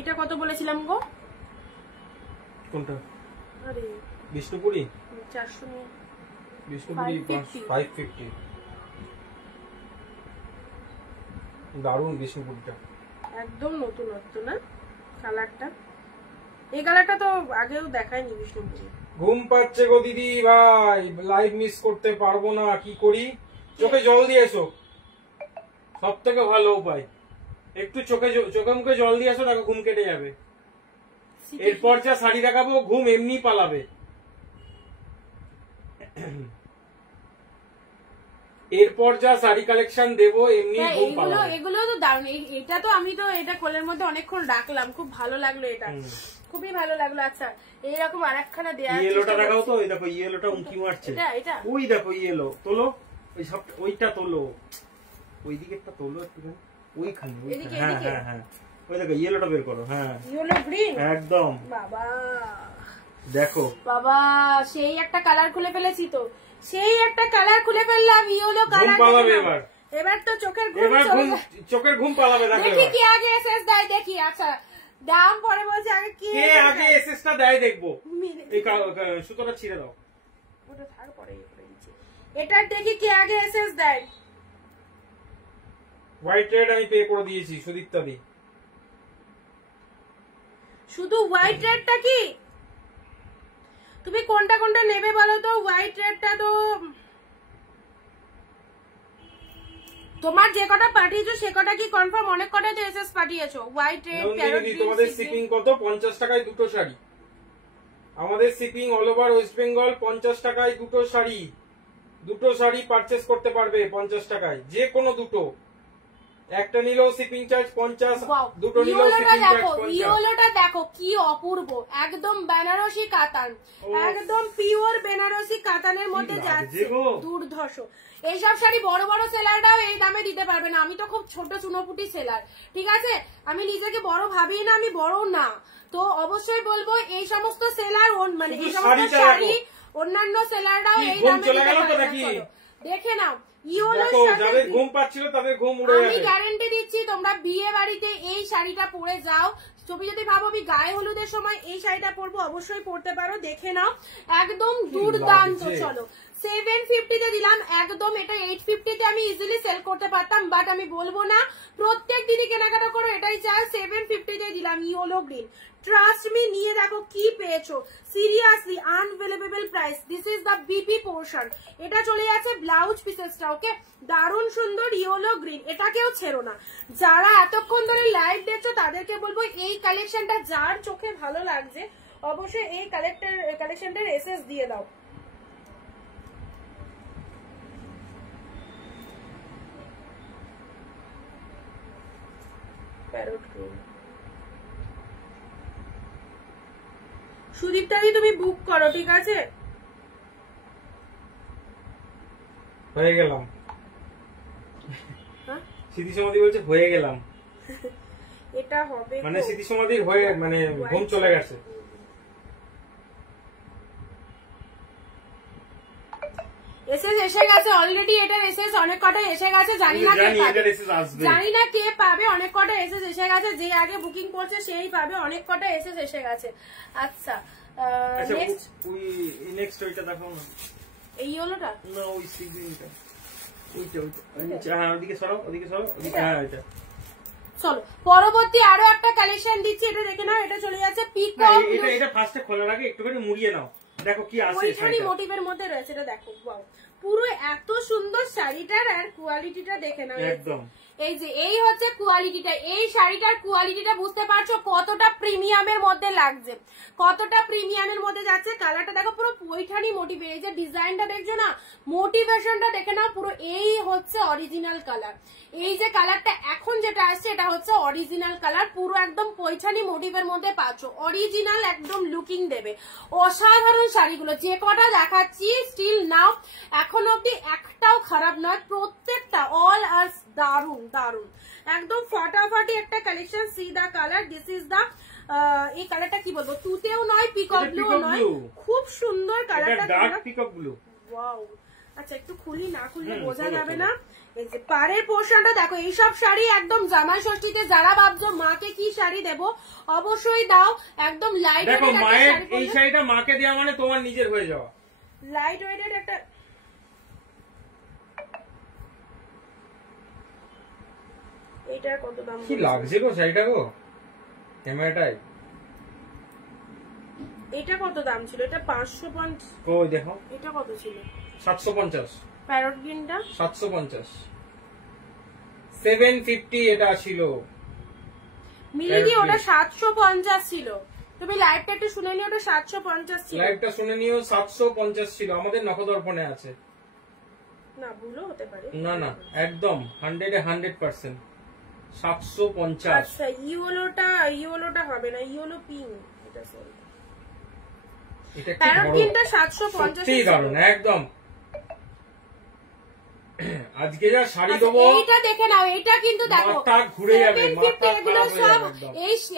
এটা কত বলেছিলাম গো? কোনটা? আরে বিষ্ণুপুরি 400, বিষ্ণুপুরি 550। দারুণ বিষ্ণুপুরিটা, একদম নতুনত্ব না কালারটা। এই কালারটা তো আগেও দেখায়নি বিষ্ণুপুরি। ঘুম পাচ্ছে গো দিদি ভাই, লাইভ মিস করতে পারবো না, কি করি? চোখে জল দিয়ে এসো, সব থেকে ভালো উপায়। একটু চোখে মুখে জল দিয়ে আসো, দেখো ঘুম কেটে যাবে। এরপর যা শাড়ি দেখাবো ঘুম এমনি পালাবে। এরপর যা শাড়ি কালেকশন দেবো এমনি ঘুম পালাবে। এগুলো তো দারুণ। এটা তো আমি তো এটা কোলের মধ্যে অনেকক্ষণ রাখলাম, খুব ভালো লাগলো, এটা খুবই ভালো লাগলো। আচ্ছা এইরকম আরেকখানা দেয়া, ইয়েলোটা দেখাও তো। ওই দেখো ইয়েলোটা উঁকি মারছে, এটা ওই দেখো ইয়েলো। তোলো ওই সব, ওইটা তোলো, ওই দিকেরটা তোলো একটুখানি, ওইখানে। হ্যাঁ হ্যাঁ হ্যাঁ, ওই দেখো ইয়েলোটা বের করো। হ্যাঁ ইয়েলো গ্রিন, একদম। বাবা দেখো বাবা, সেই একটা কালার খুলে ফেলেছি তো, সেই একটা কালার খুলে ফেললাম, ইয়েলো কালার। পালাবে এবার তো চোখের চোখের ঘুম পালাবে। দেখি কি আগে এসএস দেয়, দেখি। আচ্ছা দাম পরে বলছে, আগে কি আগে এসএসটা দেয় দেখবো। এই সুতোটা ছিঁড়ে দাও, ওটা থাক, পরে করে দিচ্ছি। এটার দেখি কি আগে এসএস দেয়। হোয়াইট রেড আমি পে করে দিয়েছি সুদীপ্তা দি। শুধু হোয়াইট রেডটা কি, তুমি কোনটা কোনটা নেবে বলো তো? হোয়াইট রেডটা তো তোমার যে কটা পাঠিয়েছো সে কটা কি কনফার্ম? অনেক কটাই তো এসএস পাঠিয়েছো। White red parrot green. তোমাদের শিপিং কত? 50 টাকায় দুটো শাড়ি। আমাদের shipping all over West Bengal 50 টাকায় দুটো শাড়ি। দুটো শাড়ি পারচেস করতে পারবে 50 টাকায়, যে কোনো দুটো। একটা নিলেও শিপিং চার্জ 50, দুটো নিলেও শিপিং চার্জ 50। ইয়েলোটা দেখো কি অপূর্ব, একদম বেনারসি কাতান, একদম পিওর বেনারসি কাতানের মধ্যে যাচ্ছে, দুর্ধর্ষ। এইসব শাড়ি বড় বড় সেলাররাও এই দামে দিতে পারবে না। আমি তো খুব ছোট চুনোপুটি সেলার, ঠিক আছে? আমি নিজেকে বড় ভাবি না, আমি বড় না। তো অবশ্যই বলবো এই সমস্ত সেলার মানে এই সমস্ত শাড়ি অন্যান্য সেলাররাও এই দামে দিতে পারবে না। দেখে নাও যাদের ঘুম পাচ্ছিল তাদের ঘুম উড়ে যাবে। আমি গ্যারান্টি দিচ্ছি, তোমরা বিয়ে বাড়িতে এই শাড়িটা পরে যাও। তুমি যদি ভাবো আমি গায়ে হলুদের সময় এই শাড়িটা পরবো, অবশ্যই পরতে পারো। দেখে নাও, একদম দুর্দান্ত। চলো 750 তে দিলাম একদম। এটা 850 তে আমি ইজিলি সেল করতে পারতাম, বাট আমি বলবো না। প্রত্যেক দিনই কেনাকাটা করো, এটাই চাই। 750 তে দিলাম ইয়েলো গ্রিন। ট্রাস্ট মি, নিয়ে দেখো কি পেয়েছো। Seriously unavailable price. This is the BP portion. এটা চলে যাচ্ছে ব্লাউজ পিসেসটা। ওকে, দারুণ সুন্দর ইয়েলো গ্রিন। এটাকেও ছেড়ো না। যারা এতক্ষণ ধরে লাইভ দেখছো তাদেরকে বলবো এই কালেকশনটা যার চোখে ভালো লাগছে অবশ্যই এই কালেকশনটার এসএস দিয়ে দাও। Parrot green. সুদীপটাকে তুমি বুক করো, ঠিক আছে? হয়ে গেলাম। স্মৃতি সমাধি বলছে হয়ে গেলাম। এটা হবে মানে স্মৃতি সমাধি হয়ে মানে ঘুম চলে গেছে। এসএস এসে গেছে অলরেডি। এটার এসএস অনেক কটা এসে গেছে, জানি না কে পাবে। অনেক কটা এসএস এসে গেছে, যে আগে বুকিং করছে সেই পাবে। অনেক কটা এসএস এসে গেছে। আচ্ছা, নেক্সট ওইটা দেখো না। এই হলোটা না, ওই সি গ্রিনটা, ওইটা। হ্যাঁ, ওদিকে সরো, ওদিকে সরো, ওদিকে। হ্যাঁ, ওইটা। চলো পরবর্তী আরো একটা কালেকশন দিচ্ছি, এটা দেখে নাও। এটা চলে যাচ্ছে পিকক। এটা ফার্স্টে খোলার আগে একটুখানি মুড়িয়ে নাও, দেখো কি আছে। ওইখানে মোটিভের মধ্যে রয়েছে, এটা দেখো। ওয়াও, পুরো এত সুন্দর শাড়িটার আর কোয়ালিটিটা দেখে নাও। একদম এই যে এই হচ্ছে কোয়ালিটিটা। এই শাড়িটার কোয়ালিটিটা বুঝতে পারছো কতটা প্রিমিয়ামের মধ্যে লাগছে, কতটা প্রিমিয়ামের মধ্যে যাচ্ছে। কালারটা দেখো পুরো পৈঠানি মোটিভে। এই যে ডিজাইনটা দেখছো না, মোটিভেশনটা দেখে নাও পুরো। এই হচ্ছে অরিজিনাল কালার। এই যে কালারটা এখন যেটা আসছে এটা হচ্ছে অরিজিনাল কালার। পুরো একদম পৈঠানি মোটিভের মধ্যে পাচ্ছ, অরিজিনাল একদম লুকিং দেবে। অসাধারণ শাড়িগুলো যে কটা দেখাচ্ছি স্টিল নাও এখন অব্দি একটাও খারাপ নয়, প্রত্যেকটা অল আর দারুন দারুন, একদম ফাটাফাটি একটা collection. See the colour, this is the. এই কালারটা কি বলবো, তুতেও নয় পিকক ব্লু নয়, খুব সুন্দর কালারটা। Dark peacock blue. ওয়াও, আচ্ছা একটু খুলি, না খুললে বোঝা যাবে না। এই যে পাড়ের পোর্শনটা দেখো। এইসব শাড়ি একদম জামাই ষষ্ঠীতে যারা ভাবছো মাকে কি শাড়ি দেবো অবশ্যই দাও। একদম লাইট দেখো, মায়ের এই শাড়িটা মাকে দেওয়া মানে তোমার নিজের হয়ে যাওয়া। লাইট ওয়েটের একটা। এটার কত দাম? কি লাগছে গো শাড়িটা গো ক্যামেরাটায়। এটা কত দাম ছিল? এটা 550। ওই দেখো, এটা কত ছিল? 750। প্যারট গ্রিনটা 750। 750 এটা ছিল। মিলিদি ওটা 750 ছিল। তুমি লাইভটা একটু শুনে নিও, ওটা 750 ছিল। লাইভটা শুনে নিও, 750 ছিল। আমাদের নখদর্পণে আছে। না, ভুলও হতে পারে। না না, একদম 100% 750। আচ্ছা, ইয়েলোটা হবে না, ইয়েলো পিঙ্ক। এটা সরি, এটা প্যারট গ্রিনটা 750। সত্যি দারুণ একদম। আজকে যা শাড়ি দেবো এইটা দেখে নাও। এইটা কিন্তু দেখো মাথা ঘুরে যাবে, মাথা এগুলো সব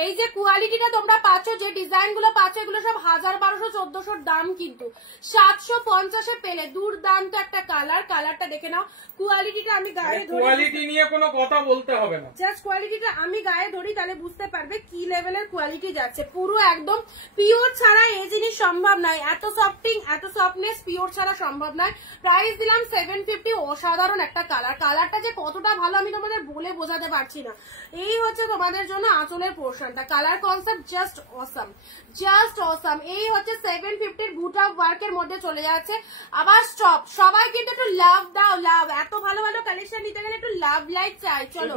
এই যে কোয়ালিটিটা তোমরা পাচ্ছ, যে ডিজাইন গুলো পাচ্ছ, এগুলো সব 1000, 1200, 1400 দাম, কিন্তু 750 পেলে দুর্দান্ত একটা কালার। কালারটা দেখে নাও, কোয়ালিটিটা আমি গায়ে ধরি। কোয়ালিটি নিয়ে কোনো কথা বলতে হবে না, জাস্ট কোয়ালিটিটা আমি গায়ে ধরি, তাহলে বুঝতে পারবে কি লেভেলের কোয়ালিটি যাচ্ছে। পুরো একদম পিওর ছাড়া এই জিনিস সম্ভব নয়। এত সফটিং, এত সফটনেস পিওর ছাড়া সম্ভব নয়। প্রাইস দিলাম 750। অসাধারণ একটা কালার, কালারটা যে কতটা ভালো আমি তোমাদের বলে বোঝাতে পারছি না। এই হচ্ছে তোমাদের জন্য আঁচলের পোর্শনটা, colour concept just awesome, just awesome. এই হচ্ছে 750 বুট অফ ওয়ার্কের মধ্যে চলে যাচ্ছে। আবার স্টপ, সবাই কিন্তু একটু লাভ দাও, লাভ। এত ভালো ভালো কালেকশন নিতে গেলে একটু লাভ লাইক চাই। চলো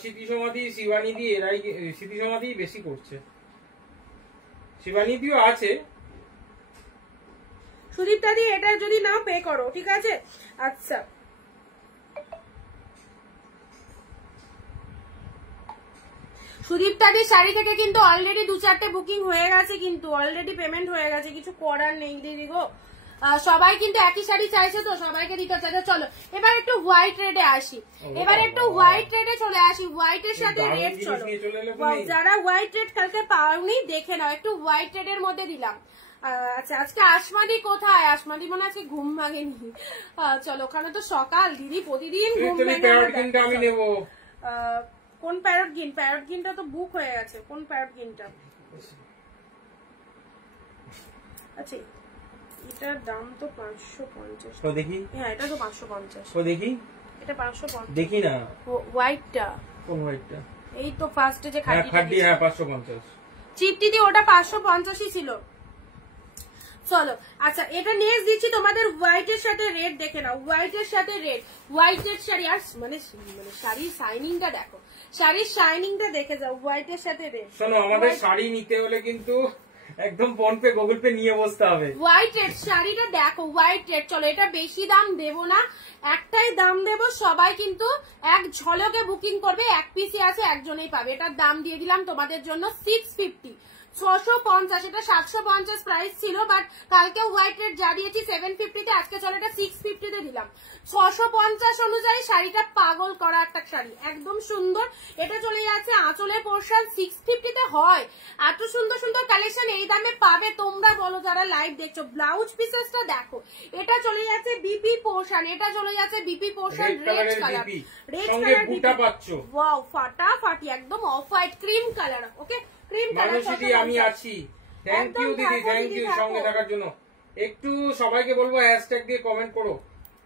স্মৃতি সমাধি শিবানী দি এরাই স্মৃতি সমাধি বেশি করছে, শিবানী দিও আছে। সুদীপ্তা দি এটা যদি নাও পে করো, ঠিক আছে? আচ্ছা সুদীপ্তা দি শাড়ি থেকে কিন্তু অলরেডি 2-4টে বুকিং হয়ে গেছে, কিন্তু অলরেডি পেমেন্ট হয়ে গেছে, কিছু করার নেই দিদি গো। সবাই কিন্তু একই শাড়ি চাইছে তো সবাইকে দিতে চাইছে। চলো এবার একটু হোয়াইট রেডে আসি, এবার একটু হোয়াইট রেডে চলে আসি, হোয়াইটের সাথে রেড। চলো যারা হোয়াইট রেড কালকে পাওনি দেখে নাও, একটু হোয়াইট রেডের মধ্যে দিলাম। আচ্ছা আজকে আসমাদি কোথায়? আসমাদি মনে আছে ঘুম ভাঙেনি। চলো ওখানে তো সকাল, দিদি প্রতিদিন ঘুম ভাঙে। আমি নেব কোন প্যারট গিন? প্যারট গিনটা তো বুক হয়ে গেছে। কোন প্যারট গিনটা? আচ্ছা এটার দাম তো 550। তো দেখি। হ্যাঁ এটা তো 550। তো দেখি, এটা 550 দেখি না। হোয়াইটটা? কোন হোয়াইটটা? এই তো ফার্স্টে যে খাটি। হ্যাঁ 550 চিপটি দিয়ে ওটা 550ই ছিল। চলো আচ্ছা এটা নেক্সট দিচ্ছি তোমাদের হোয়াইটের সাথে রেড, দেখে নাও হোয়াইটের সাথে রেড, হোয়াইটের শাড়ি। আর মানে শাড়ির শাইনিংটা দেখো, শাড়ির শাইনিংটা দেখে যাও, হোয়াইটের সাথে রেড। শোনো আমাদের শাড়ি নিতে হলে কিন্তু একদম ফোন পে গুগল পে নিয়ে বসতে হবে। হোয়াইট রেড শাড়িটা দেখো, হোয়াইট রেড। চলো এটা বেশি দাম দেবো না, একটাই দাম দেবো, সবাই কিন্তু এক ঝলকে বুকিং করবে, এক পিসি আছে একজনেই পাবে। এটার দাম দিয়ে দিলাম তোমাদের জন্য 650, 650। এটা 750 প্রাইস ছিল, বাট কালকে হোয়াইট রেড যা দিয়েছি 750-তে, আজকে চলো এটা 650-তে দিলাম। 650 অনুযায়ী শাড়িটা পাগল করা একটা শাড়ি, একদম সুন্দর। এটা চলে যাচ্ছে আঁচলের পোর্শন, 650-তে হয়। এত সুন্দর সুন্দর কালেকশন এই দামে পাবে তোমরা বলো যারা লাইভ দেখছো। ব্লাউজ পিসেসটা দেখো, এটা চলে যাচ্ছে বিপি পোর্শন, এটা চলে যাচ্ছে BP portion, red colour, red colour BP পাচ্ছ। ওয়াও ফাটাফাটি, একদম অফ হোয়াইট ক্রিম কালার। ওকে ক্রিম কালার। আমি আছি। থ্যাংক ইউ দিদি, থ্যাংক ইউ সঙ্গে থাকার জন্য। একটু সবাইকে বলবো হ্যাশট্যাগ দিয়ে কমেন্ট করো,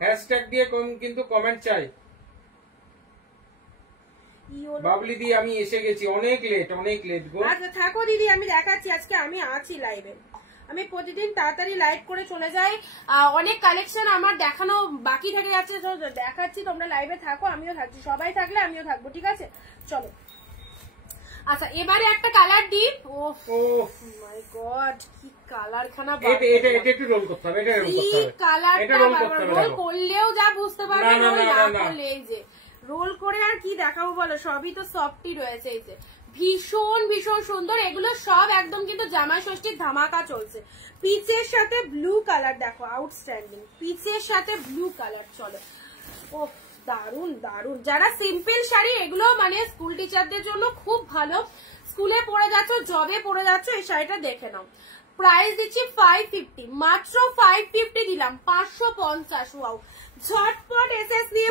হ্যাশট্যাগ দিয়ে কিন্তু কমেন্ট চাই। বাবলি দি আমি এসে গেছি, অনেক লেট গো। আচ্ছা থাকো দিদি, আমি দেখাচ্ছি। আজকে আমি আছি লাইভে, আমি প্রতিদিন তাড়াতাড়ি লাইভ করে চলে যাই। অনেক কালেকশন আমার দেখানো বাকি থেকে যাচ্ছে, তো দেখাচ্ছি। তোমরা লাইভে থাকো, আমিও থাকছি, সবাই থাকলে আমিও থাকবো, ঠিক আছে? চলো আচ্ছা এবারে একটা কালার ডিপ। ও মাই গড কি কালার খানা, এটা একটু রোল করতে হবে, এটা রোল করতে হবে, কালারটা রোল করলেও যা বুঝতে পারবে না, না করলে এই যে রোল করে আর কি দেখাবো বলো, সবই তো সফটই রয়েছে। এই যে ভীষণ ভীষণ সুন্দর, এগুলো সব একদম কিন্তু জামাই ষষ্ঠীর ধামাকা চলছে। পিচের সাথে ব্লু কালার দেখো, আউটস্ট্যান্ডিং, পিচের সাথে ব্লু কালার। চলো ও দারুন দারুন। যারা সিম্পল শাড়ি, এগুলো মানে স্কুল টিচারদের জন্য খুব ভালো, স্কুলে পড়ে যাচ্ছ, জবে পড়ে যাচ্ছ, এই শাড়িটা দেখে নাও। প্রাইস দিচ্ছি 550, মাত্র 550 দিলাম, 550। ওয়াও ঝটপট এসএস নিয়ে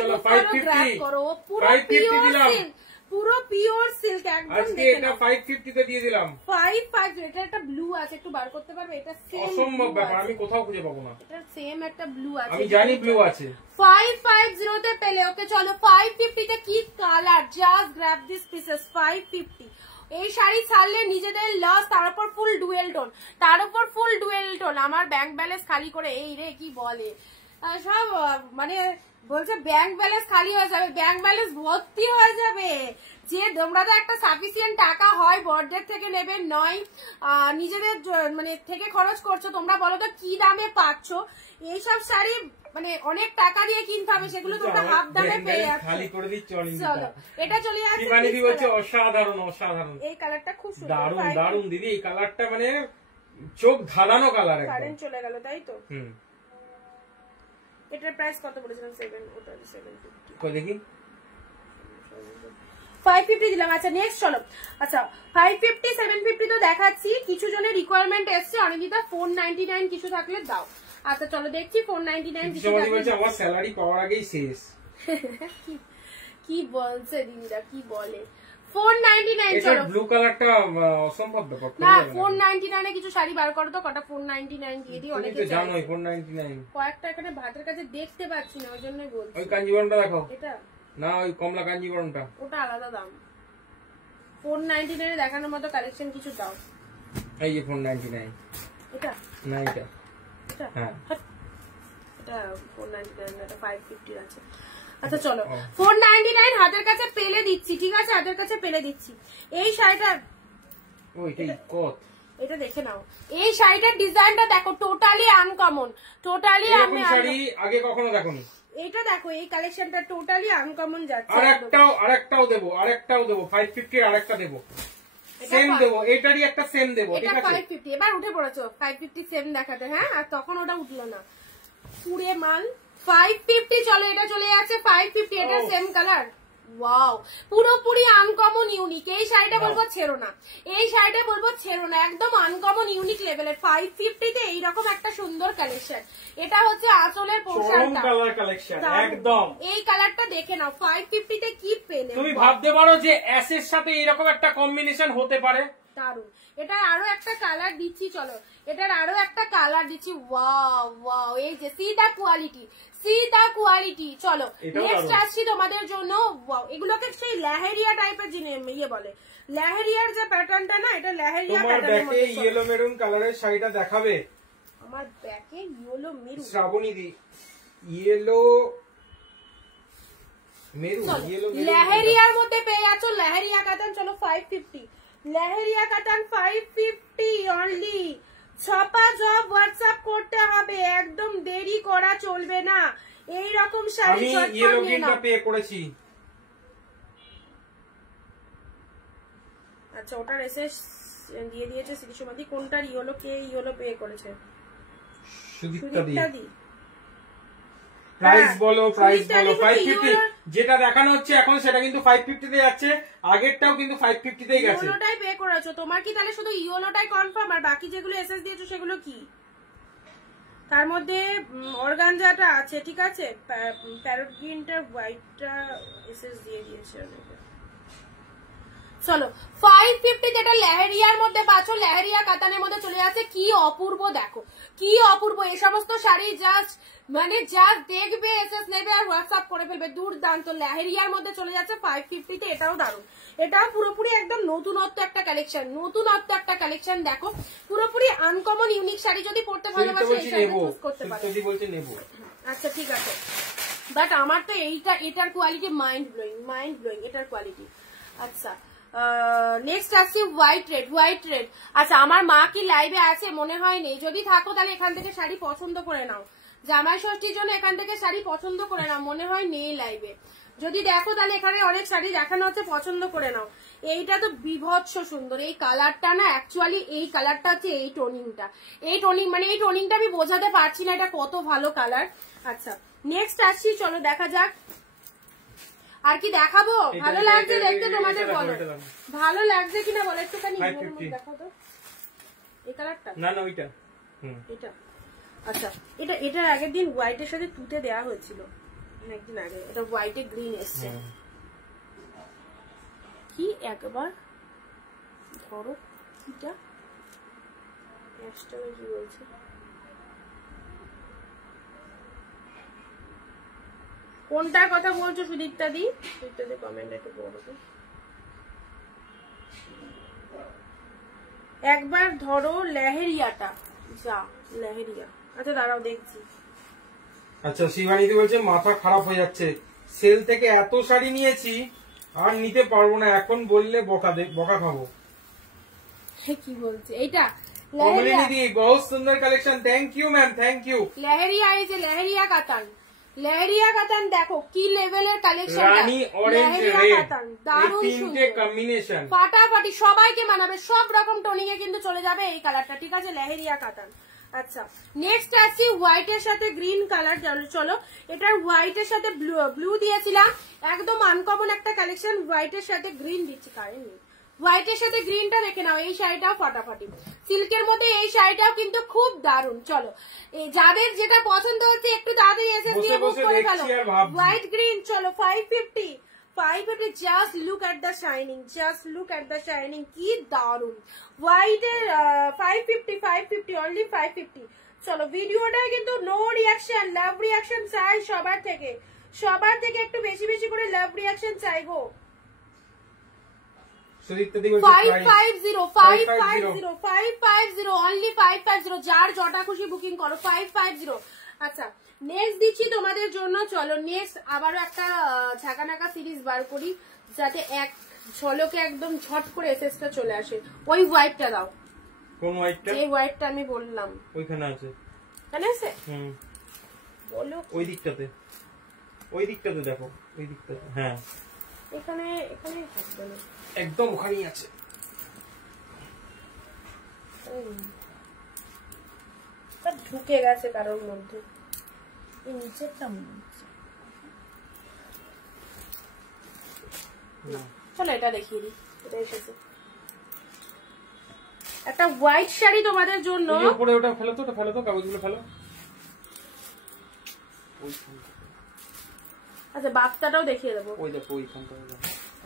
গ্র্যাব করো, পুরো পিওর সিল্ক, পুরো পিওর সিল্ক একদম। আজকে এটা 550 তে দিয়ে দিলাম। 550। এটা একটা ব্লু আছে, একটু বার করতে পারবে? এটা সেম অসম্ভব ব্যাপার, আমি কোথাও খুঁজে পাবো না। এটা সেম একটা ব্লু আছে, আমি জানি ব্লু আছে। 550 তে পেলে। ওকে চলো 550 তে কি colour, just grab this pieces. 550 এই শাড়ি ছাড়লে নিজেদের লস, তার উপর ফুল ডুয়েল টোন, তার উপর ফুল ডুয়েল টোন। আমার ব্যাংক ব্যালেন্স খালি করে, এই রে কি বলে সব, মানে বলছে ব্যাংক ব্যালেন্স খালি হয়ে যাবে, ব্যাংক ব্যালেন্স ভর্তি হয়ে যাবে। যে তোমরা তো একটা সাফিসিয়েন্ট টাকা হয় বড়দের থেকে নেবে, নয় নিজেদের মানে থেকে খরচ করছো, তোমরা বলো তো কি দামে পাচ্ছ এইসব শাড়ি? মানে অনেক টাকা দিয়ে কিনতে হবে, সেগুলো তোমরা হাফ দামে পেয়ে যাচ্ছ। খালি করে দিচ্ছ। চলো এটা চলে যাচ্ছে, দিদি বলছে অসাধারণ অসাধারণ, এই কালারটা খুব সুন্দর, দারুন দারুন দিদি। এই কালারটা মানে চোখ ধাঁধানো কালার, কারেন্ট চলে গেল তাই তো। হুম এটার প্রাইস কত বলেছিলাম? 7, ওটা 750। কই দেখি 550 দিলাম। আচ্ছা নেক্সট চলো। আচ্ছা 550 750 তো দেখাচ্ছি, কিছু জনের রিকোয়ারমেন্ট এসছে, অনিদিতা 499 কিছু থাকলে দাও। আচ্ছা চলো দেখছি 499 কিছু থাকলে। আমার স্যালারি পাওয়ার আগেই শেষ। কি বলছে দিদিরা, কি বলে? 499 এটা চলো। ব্লু কালারটা অসম্ভব ব্যাপার। না 499 কিছু শাড়ি বার করো তো, কটা 499 দিয়ে দিই। তুমি অনেকে তো জানোই জানোই 499। কয়েকটা এখানে ভাতের কাছে দেখতে পাচ্ছি না, ওই জন্যই বলছি। ওই কাঞ্জিবরমটা দেখো এটা না, ওই কমলা কাঞ্জিবরমটা। ওটা আলাদা দাম। 499 দেখানোর মতো কালেকশন কিছু দাও। এই যে 499। এটা না এটা এটা হ্যাঁ। এটা 499 না, এটা 550 আছে। আচ্ছা চলো, ও। 499 হাতের কাছে পেলে দিচ্ছি, ঠিক আছে, হাতের কাছে পেলে দিচ্ছি। এই শাড়িটা ওইটাই কত। এটা দেখে নাও, এই শাড়িটার ডিজাইনটা দেখো, টোটালি আনকমন, টোটালি এরকম শাড়ি আগে কখনো দেখোনি। এটা দেখো, এই কালেকশনটা টোটালি আনকমন যাচ্ছে। আরেকটাও দেবো 550 এর আরেকটা দেবো, সেম দেবো, এটারই একটা সেম দেবো, এটা ঠিক আছে। 550, এবার উঠে পড়েছো 550 সেম দেখাতে, হ্যাঁ, আর তখন ওটা উঠলো না পুরে মাল। 550 চলো, এটা চলে যাচ্ছে 550, এটা ও। Same colour. ওয়াও, পুরোপুরি আনকমন ইউনিক। এই শাড়িটা বলবো ছেড়ো না, এই শাড়িটা বলবো ছেড়ো না, একদম আনকমন ইউনিক লেভেলের। 550 তে এইরকম একটা সুন্দর কালেকশন। এটা হচ্ছে আঁচলের চরম পোশাকটা, কালার কালেকশন দারুণ। একদম। এই কালারটা দেখে নাও, 550 তে কি পেলে। তুমি ভাবতে পারো যে অ্যাশ এর সাথে এরকম একটা কম্বিনেশন হতে পারে। দারুন। এটার আরো একটা কালার দিচ্ছি, চলো, এটার আরো একটা কালার দিচ্ছি। ওয়াও ওয়াও, এই যে সি দা কোয়ালিটি, সি দা কোয়ালিটি। চলো এটাও নেক্সট দারুণ। আসছি তোমাদের জন্য। ওয়াও, এগুলোকে সেই লেহেরিয়া টাইপের জিনিস ইয়ে বলে, লেহেরিয়ার যে প্যাটার্নটা না, এটা লেহেরিয়া তোমার প্যাটার্নের ব্যাকে মধ্যে। ইয়েলো মেরুন কালারের শাড়িটা দেখাবে আমার ব্যাকে ইয়েলো মেরুন, শ্রাবণী দি। ইয়েলো মেরুন, চলো ইয়েলো মেরুন। লেহেরিয়ার মধ্যে পেয়ে যাচ্ছ লেহেরিয়া কাতান। চলো 550, লেহেরিয়া কাতান 550 অনলি। ছপা জব হোয়াটসঅ্যাপ করতে হবে, একদম দেরি করা চলবে না। এই রকম শাড়ি আমি চটপট ইয়েলো নিয়ে গ্রিনটা নাও। পে করেছি। আচ্ছা, ওটার এসে দিয়ে দিয়েছে শ্রীসমাধি। কোনটার ইয়েলো, কে ইয়েলো পে করেছে? সুদীপ্তা দি। সুদীপ্তা দি। প্রাইস হ্যাঁ, বলো, প্রাইস সুদীপ্তা বলো। দি কিন্তু 550 ইয়েলো- যেটা দেখানো হচ্ছে এখন সেটা কিন্তু 550 তে যাচ্ছে, আগেরটাও কিন্তু 550 তেই গেছে। ইয়েলোটাই পে করেছো। তোমার কি তাহলে শুধু ইয়েলোটাই কনফার্ম, আর বাকি যেগুলো এসএস দিয়েছো সেগুলো কি? তার মধ্যে অর্গানজাটা আছে, ঠিক আছে, প্যারট গ্রিনটা হোয়াইটটা এসএস দিয়ে দিয়েছে অনেকে। চলো 550 যেটা লেহেরিয়ার মধ্যে পাচ্ছ, লেহেরিয়া কাতানের মধ্যে চলে যাচ্ছে। কি অপূর্ব দেখো, কি অপূর্ব। এই সমস্ত শাড়ি জাস্ট মানে জাস্ট দেখবে, এসএস নেবে আর হোয়াটসঅ্যাপ করে ফেলবে। দুর্দান্ত। লেহেরিয়ার মধ্যে চলে যাচ্ছে 550 তে। এটাও দারুণ, এটাও পুরোপুরি একদম নতুনত্ব একটা কালেকশন, নতুনত্ব একটা কালেকশন। দেখো পুরোপুরি আনকমন ইউনিক শাড়ি যদি পড়তে সুদীপ্তা ভালোবাসো এই বলছি শাড়ি নেবো, চুজ করতে পারো। সুদীপ্তা বলছে নেবো। আচ্ছা ঠিক আছে, বাট আমার তো এটার quality mind blowing, mind blowing এটার কোয়ালিটি। আচ্ছা নেক্সট আসছি হোয়াইট রেড, হোয়াইট রেড। আচ্ছা আমার মা কি লাইভে আছে? মনে হয় নেই। যদি থাকো তাহলে এখান থেকে শাড়ি পছন্দ করে নাও, জামাই ষষ্ঠীর জন্য এখান থেকে শাড়ি পছন্দ করে নাও। মনে হয় নেই লাইভে। যদি দেখো তাহলে এখানে অনেক শাড়ি দেখানো হচ্ছে, পছন্দ করে নাও। এইটা তো বিভৎস সুন্দর, এই কালারটা না, অ্যাকচুয়ালি এই কালারটা হচ্ছে এই টোনিংটা, এই টোনিং মানে এই টোনিংটা আমি বোঝাতে পারছি না এটা কত ভালো কালার। আচ্ছা নেক্সট আসছি, চলো দেখা যাক। আর কি দেখাবো? ভালো লাগছে দেখতে তোমাদের বলো, ভালো লাগছে কিনা বলো একটুখানি। দেখো তো এই কালারটা, না না ওইটা এটা। আচ্ছা এটা এটার আগের দিন হোয়াইটের সাথে তুতে দেওয়া হয়েছিল একদিন আগে, এটা হোয়াইটে গ্রিন এসছে। কি একবার ধরো কিটা কি বলছে, কোনটার কথা বলছো সুদীপ্তা দি? সুদীপ্তা দি কমেন্ট একটু বলো তো। একবার ধরো লেহেরিয়াটা, যা লেহেরিয়া। আচ্ছা দাঁড়াও দেখছি। আচ্ছা শিবানীদি বলছে মাথা খারাপ হয়ে যাচ্ছে, সেল থেকে এত শাড়ি নিয়েছি আর নিতে পারবো না, এখন বললে বকা খাবো। কি বলছে এইটা? কমলিনীদি বহুত সুন্দর collection, thank you ma'am, thank you. Leheriya, এই যে লেহেরিয়া কাতান, লেহেরিয়া কাতান দেখো কি লেভেলের কালেকশন। রানী অরেঞ্জ রেড, দারুণ তিনটে সুন্দর কম্বিনেশন, ফাটাফাটি, সবাইকে মানাবে, সব রকম টোনিং এ কিন্তু চলে যাবে এই কালারটা, ঠিক আছে, লেহেরিয়া কাতান। আচ্ছা নেক্সট আসছি হোয়াইটের সাথে গ্রিন কালার। চলো এটার হোয়াইটের সাথে ব্লু দিয়েছিলাম, একদম আনকমন একটা কালেকশন। হোয়াইটের সাথে গ্রিন দিচ্ছি, কারেন্ট নেই। হোয়াইটের সাথে গ্রিনটা দেখে নাও, এই শাড়িটাও ফাটাফাটি। সিল্কের মধ্যে এই শাড়িটাও কিন্তু খুব দারুণ। চলো এই যাদের যেটা পছন্দ হচ্ছে একটু তাড়াতাড়ি এসে দিয়ে বুক করে ফেলো। হোয়াইট গ্রিন চলো 550 550 just look at the shining, just look at the shining, কি দারুন। হোয়াইট এর 550 অনলি 550। চলো ভিডিওটা কিন্তু নো রিয়াকশন, লাভ রিয়াকশন চাই সবার থেকে, সবার থেকে একটু বেশি বেশি করে লাভ রিয়াকশন চাই গো। 550 অনলি 550, যার জটা খুশি বুকিং করো 550। আচ্ছা নেক্সট দিচ্ছি তোমাদের জন্য, চলো নেক্সট আবারও একটা ঝাঁকানাকা সিরিজ বার করি যাতে এক ঝলকে একদম ঝট করে এসএসটা চলে আসে। ওই হোয়াইটটা দাও। কোন হোয়াইটটা? এই হোয়াইটটা আমি বললাম ওইখানে আছে। এখানে আছে? বলো ওই দিকটাতে, ওই দিকটাতে দেখো, ওই দিকটাতে। হ্যাঁ এখানে, এখানে থাকবে না, একদম ওখানেই আছে। ঢুকে গেছে কারোর মধ্যে, এই নিচেরটা মনে হচ্ছে। চলো এটা দেখিয়ে দিই, এটা এসেছে একটা হোয়াইট শাড়ি তোমাদের জন্য। উপরে ওটা ফেলো তো, ওটা ফেলো তো, কাগজগুলো ফেলো। আচ্ছা বাপ্তাটাও দেখিয়ে দেবো। ওই দেখো ওইখানটা।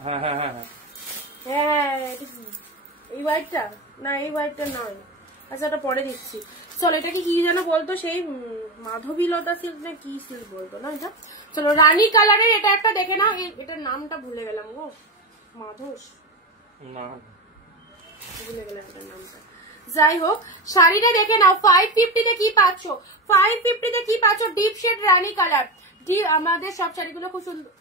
হ্যাঁ হ্যাঁ হ্যাঁ হ্যাঁ হ্যাঁ এই হোয়াইটটা না, এই হোয়াইটটা নয়। আচ্ছা ওটা পরে দিচ্ছি। চলো এটাকে কি যেন বলতো, সেই মাধবীলতা সিল্ক না কি সিল্ক বলতো না এটা। চলো রানী কালারের এটা একটা দেখে নাও, এটার নামটা ভুলে গেলাম গো, মাধস না ভুলে গেলাম এটার নামটা। যাই হোক শাড়িটা দেখে নাও। 550 তে কি পাচ্ছ, 550 তে কি পাচ্ছ, ডিপ শেড রানী কালার। আমাদের সব শাড়িগুলো খুব সুন্দর,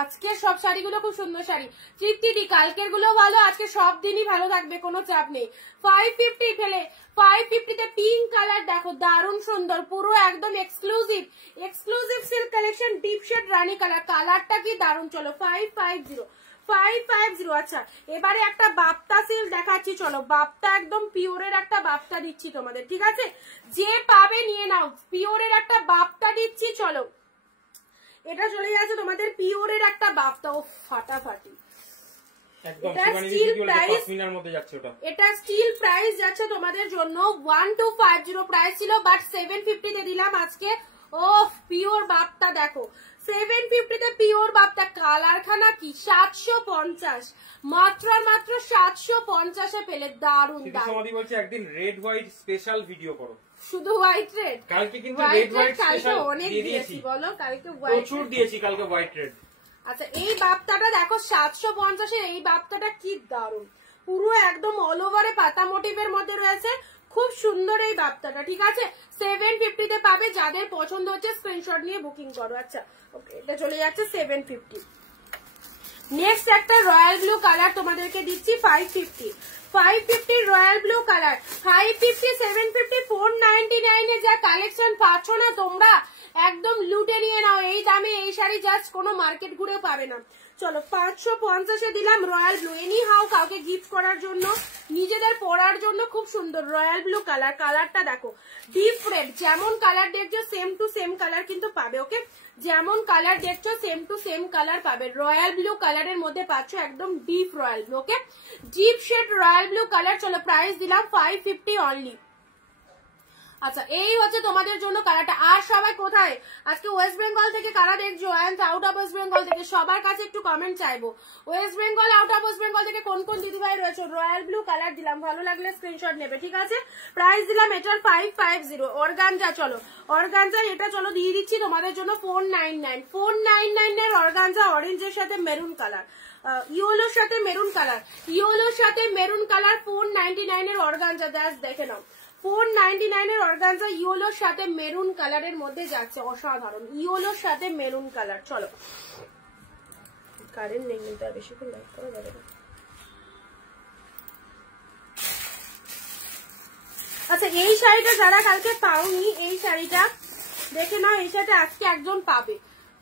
আজকে সব শাড়িগুলো খুব সুন্দর শাড়ি। তৃপ্তিদি কালকের গুলো ভালো, আজকে সব দিনই ভালো থাকবে, কোনো চাপ নেই। 550 ফেলে 550 তে পিঙ্ক কালার দেখো, দারুণ সুন্দর, পুরো একদম exclusive exclusive silk collection, deep shade Rani colour. কালারটা কি দারুণ। চলো 550। আচ্ছা এবারে একটা বাপ্তা সিল্ক দেখাচ্ছি, চলো বাপ্তা একদম পিওরের একটা বাপ্তা দিচ্ছি তোমাদের, ঠিক আছে? যে পাবে নিয়ে নাও, পিওরের একটা বাপ্তা দিচ্ছি। চলো এটা চলে যাচ্ছে তোমাদের পিওরের একটা বাপ্তা, ও ফাটাফাটি। এটা স্টিল প্রাইস যাচ্ছে তোমাদের জন্য 1250 প্রাইস ছিল, বাট 750 তে দিলাম আজকে। ও পিওর বাপ্তা দেখো, 750 তে পিওর বাপ্তা। কালারখানা কি 750, মাত্র আর মাত্র 750 এ পেলে, দারুন দারুন। বলছে একদিন রেড হোয়াইট স্পেশাল ভিডিও করো, শুধু হোয়াইট রেড। কালকে কিন্তু রেড হোয়াইট স্পেশাল অনেক দিয়েছি বলো, কালকে প্রচুর দিয়েছি, কালকে হোয়াইট রেড। আচ্ছা এই বাপ্তাটা দেখো 750 এর, এই বাপ্তাটা কি দারুন, পুরো একদম অল ওভারে পাতা মোটিভের মধ্যে রয়েছে, খুব সুন্দর এই বাপ্তাটা, ঠিক আছে? 750 তে পাবে, যাদের পছন্দ হচ্ছে স্ক্রিনশট নিয়ে বুকিং করো। আচ্ছা ওকে এটা চলে যাচ্ছে 750। নেক্সট একটা রয়্যাল ব্লু কালার তোমাদেরকে দিচ্ছি 550 রয়্যাল ব্লু কালার। 550 750 499 এ যা কালেকশন পাচ্ছ না তোমরা, একদম লুটে নিয়ে নাও। এই দামে এই শাড়ি জাস্ট কোনো মার্কেট ঘুরেও পাবে না। চলো 550 এ দিলাম রয়্যাল ব্লু। এনি হাউ কাউকে গিফট করার জন্য, নিজেদের পরার জন্য খুব সুন্দর রয়্যাল ব্লু কালার। কালারটা দেখো ডিপ রেড, যেমন কালার দেখছো সেম টু সেম কালার কিন্তু পাবে, ওকে? যেমন কালার দেখছো সেম টু সেম কালার পাবে। রয়্যাল ব্লু কালারের মধ্যে পাচ্ছ একদম deep royal blue, okay? Deep shade royal blue colour. চলো প্রাইস দিলাম 550 অনলি। আচ্ছা এই হচ্ছে তোমাদের জন্য কালারটা। আর সবাই কোথায় আজকে ওয়েস্ট বেঙ্গল থেকে কারা দেখছো, and out of West Bengal থেকে, সবার কাছে একটু কমেন্ট চাইবো। West Bengal out of West Bengal থেকে কোন কোন দিদিভাই রয়েছে? রয়্যাল ব্লু কালার দিলাম, ভালো লাগলে স্ক্রিনশট নেবে, ঠিক আছে? প্রাইস দিলাম এটার 550। অর্গানজা, চলো অর্গানজা এটা চলো দিয়ে দিচ্ছি তোমাদের জন্য 499 এর অর্গানজা, অরেঞ্জের সাথে মেরুন কালার, ইয়েলোর সাথে মেরুন কালার, ইয়েলোর সাথে মেরুন কালার, 499 এর অর্গানজা। দ্যাটস দেখে নাও 499 এর অর্গানজা ইয়েলোর সাথে মেরুন কালারের মধ্যে যাচ্ছে, অসাধারণ ইয়েলোর সাথে মেরুন কালার। চলো কারেন্ট নেই কিন্তু আর বেশিক্ষণ লাইট করা যাবে না। আচ্ছা এই শাড়িটা যারা কালকে পাওনি, এই শাড়িটা দেখে নাও, এই শাড়িটা আজকে একজন পাবে।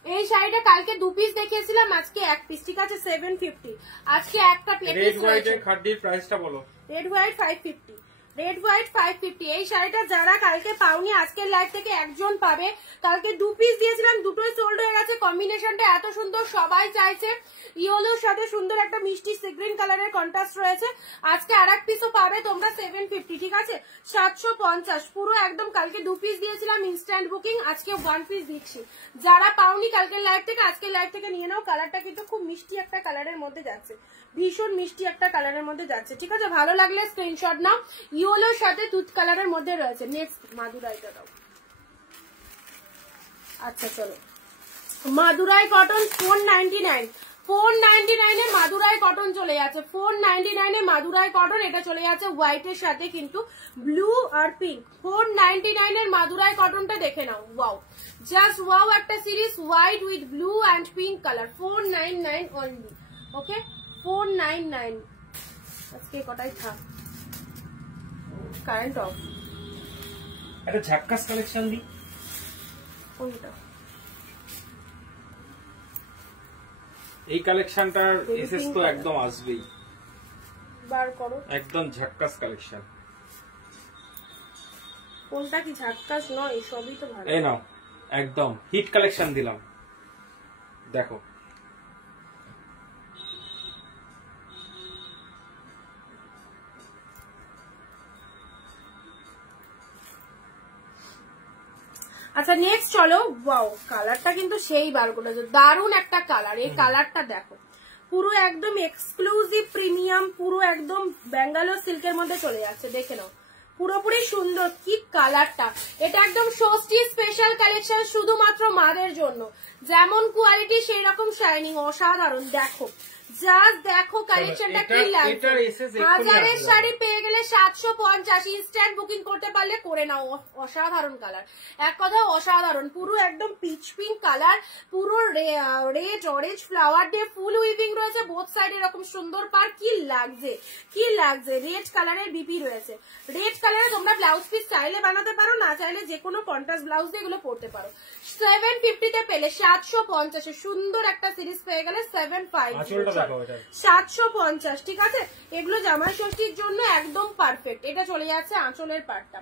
এই শাড়িটা কালকে 2 পিস দেখিয়েছিলাম, আজকে 1 পিস, ঠিক আছে? 750 আজকে একটা পিস। রেড হোয়াইট এর খাদ্যের প্রাইসটা বলো। Red white 550, red white 550। এই শাড়িটা যারা কালকে পাওনি আজকের লাইভ থেকে একজন পাবে। কালকে 2 পিস দিয়েছিলাম, দুটোই সোল্ড হয়ে গেছে। কম্বিনেশনটা এত সুন্দর, সবাই চাইছে। ইয়েলোর সাথে সুন্দর একটা মিষ্টি সি গ্রিন কালারের কন্ট্রাস্ট রয়েছে। আজকে আর এক পিসও পাবে তোমরা 750, ঠিক আছে? 750 পুরো একদম। কালকে 2 পিস দিয়েছিলাম ইনস্ট্যান্ট বুকিং, আজকে 1 পিস দিচ্ছি। যারা পাওনি কালকের লাইভ থেকে আজকের লাইভ থেকে নিয়ে নাও। কালারটা কিন্তু খুব মিষ্টি একটা কালারের মধ্যে যাচ্ছে, ভীষণ মিষ্টি একটা কালারের মধ্যে যাচ্ছে, ঠিক আছে? ভালো লাগলে স্ক্রিনশট নাও। ইয়েলোর সাথে দুধ কালারের মধ্যে রয়েছে। নেক্সট মাদুরাইটা দাও। আচ্ছা চলো, মাদুরাই কটন 499। 499 এ মাদুরাই কটন চলে যাচ্ছে। 499 এ মাদুরাই কটন, এটা চলে যাচ্ছে হোয়াইটের সাথে কিন্তু ব্লু আর পিঙ্ক। 499 এর মাদুরাই কটনটা দেখে নাও। ওয়াও, জাস্ট ওয়াও একটা series, white with blue and pink colour. 499 only. Okay, 499। আজকে কটাই থাক, কারেন্ট অফ। একটা ঝাক্কাস কালেকশন দি। কোনটা? এই কালেকশনটার এসএস তো একদম আসবেই, বার করো। একদম ঝাক্কাস কালেকশন। কোনটা কি ঝাক্কাস নয়? সবই তো ভালো। এই নাও, একদম হিট কালেকশন দিলাম, দেখো। আচ্ছা নেক্সট চলো। ওয়াও, কালারটা কিন্তু সেই বার করেছে, দারুণ একটা কালার। এই কালারটা দেখো, পুরো একদম এক্সক্লুসিভ প্রিমিয়াম, পুরো একদম ব্যাঙ্গালোর সিল্কের মধ্যে চলে যাচ্ছে। দেখে নাও, পুরোপুরি সুন্দর। কি কালারটা! এটা একদম ষষ্ঠী স্পেশাল কালেকশন, শুধুমাত্র মাদের জন্য। যেমন কোয়ালিটি সেই রকম শাইনিং, অসাধারণ। দেখো, জাস্ট দেখো কালেকশনটা কি লাগছে। হাজারের শাড়ি পেয়ে গেলে 750। ইনস্ট্যান্ট বুকিং করতে পারলে করে নাও। অসাধারণ কালার, এক কথা অসাধারণ। পুরো একদম পিচ পিঙ্ক কালার, পুরো রেড অরেঞ্জ ফ্লাওয়ার দিয়ে ফুল উইভিং রয়েছে বোথ সাইড, এরকম সুন্দর পার। কি লাগছে, কি লাগছে! রেড কালারের বিপি রয়েছে। রেড কালারে তোমরা ব্লাউজ পিস চাইলে বানাতে পারো, না চাইলে যে কোনো কন্ট্রাস্ট ব্লাউজ দিয়ে এগুলো পরতে পারো। 750 তে পেলে 750 সুন্দর একটা সিরিজ পেয়ে গেলে 750, ঠিক আছে? এগুলো জামাই ষষ্ঠীর জন্য একদম পারফেক্ট। এটা চলে যাচ্ছে আঁচলের পাটটা,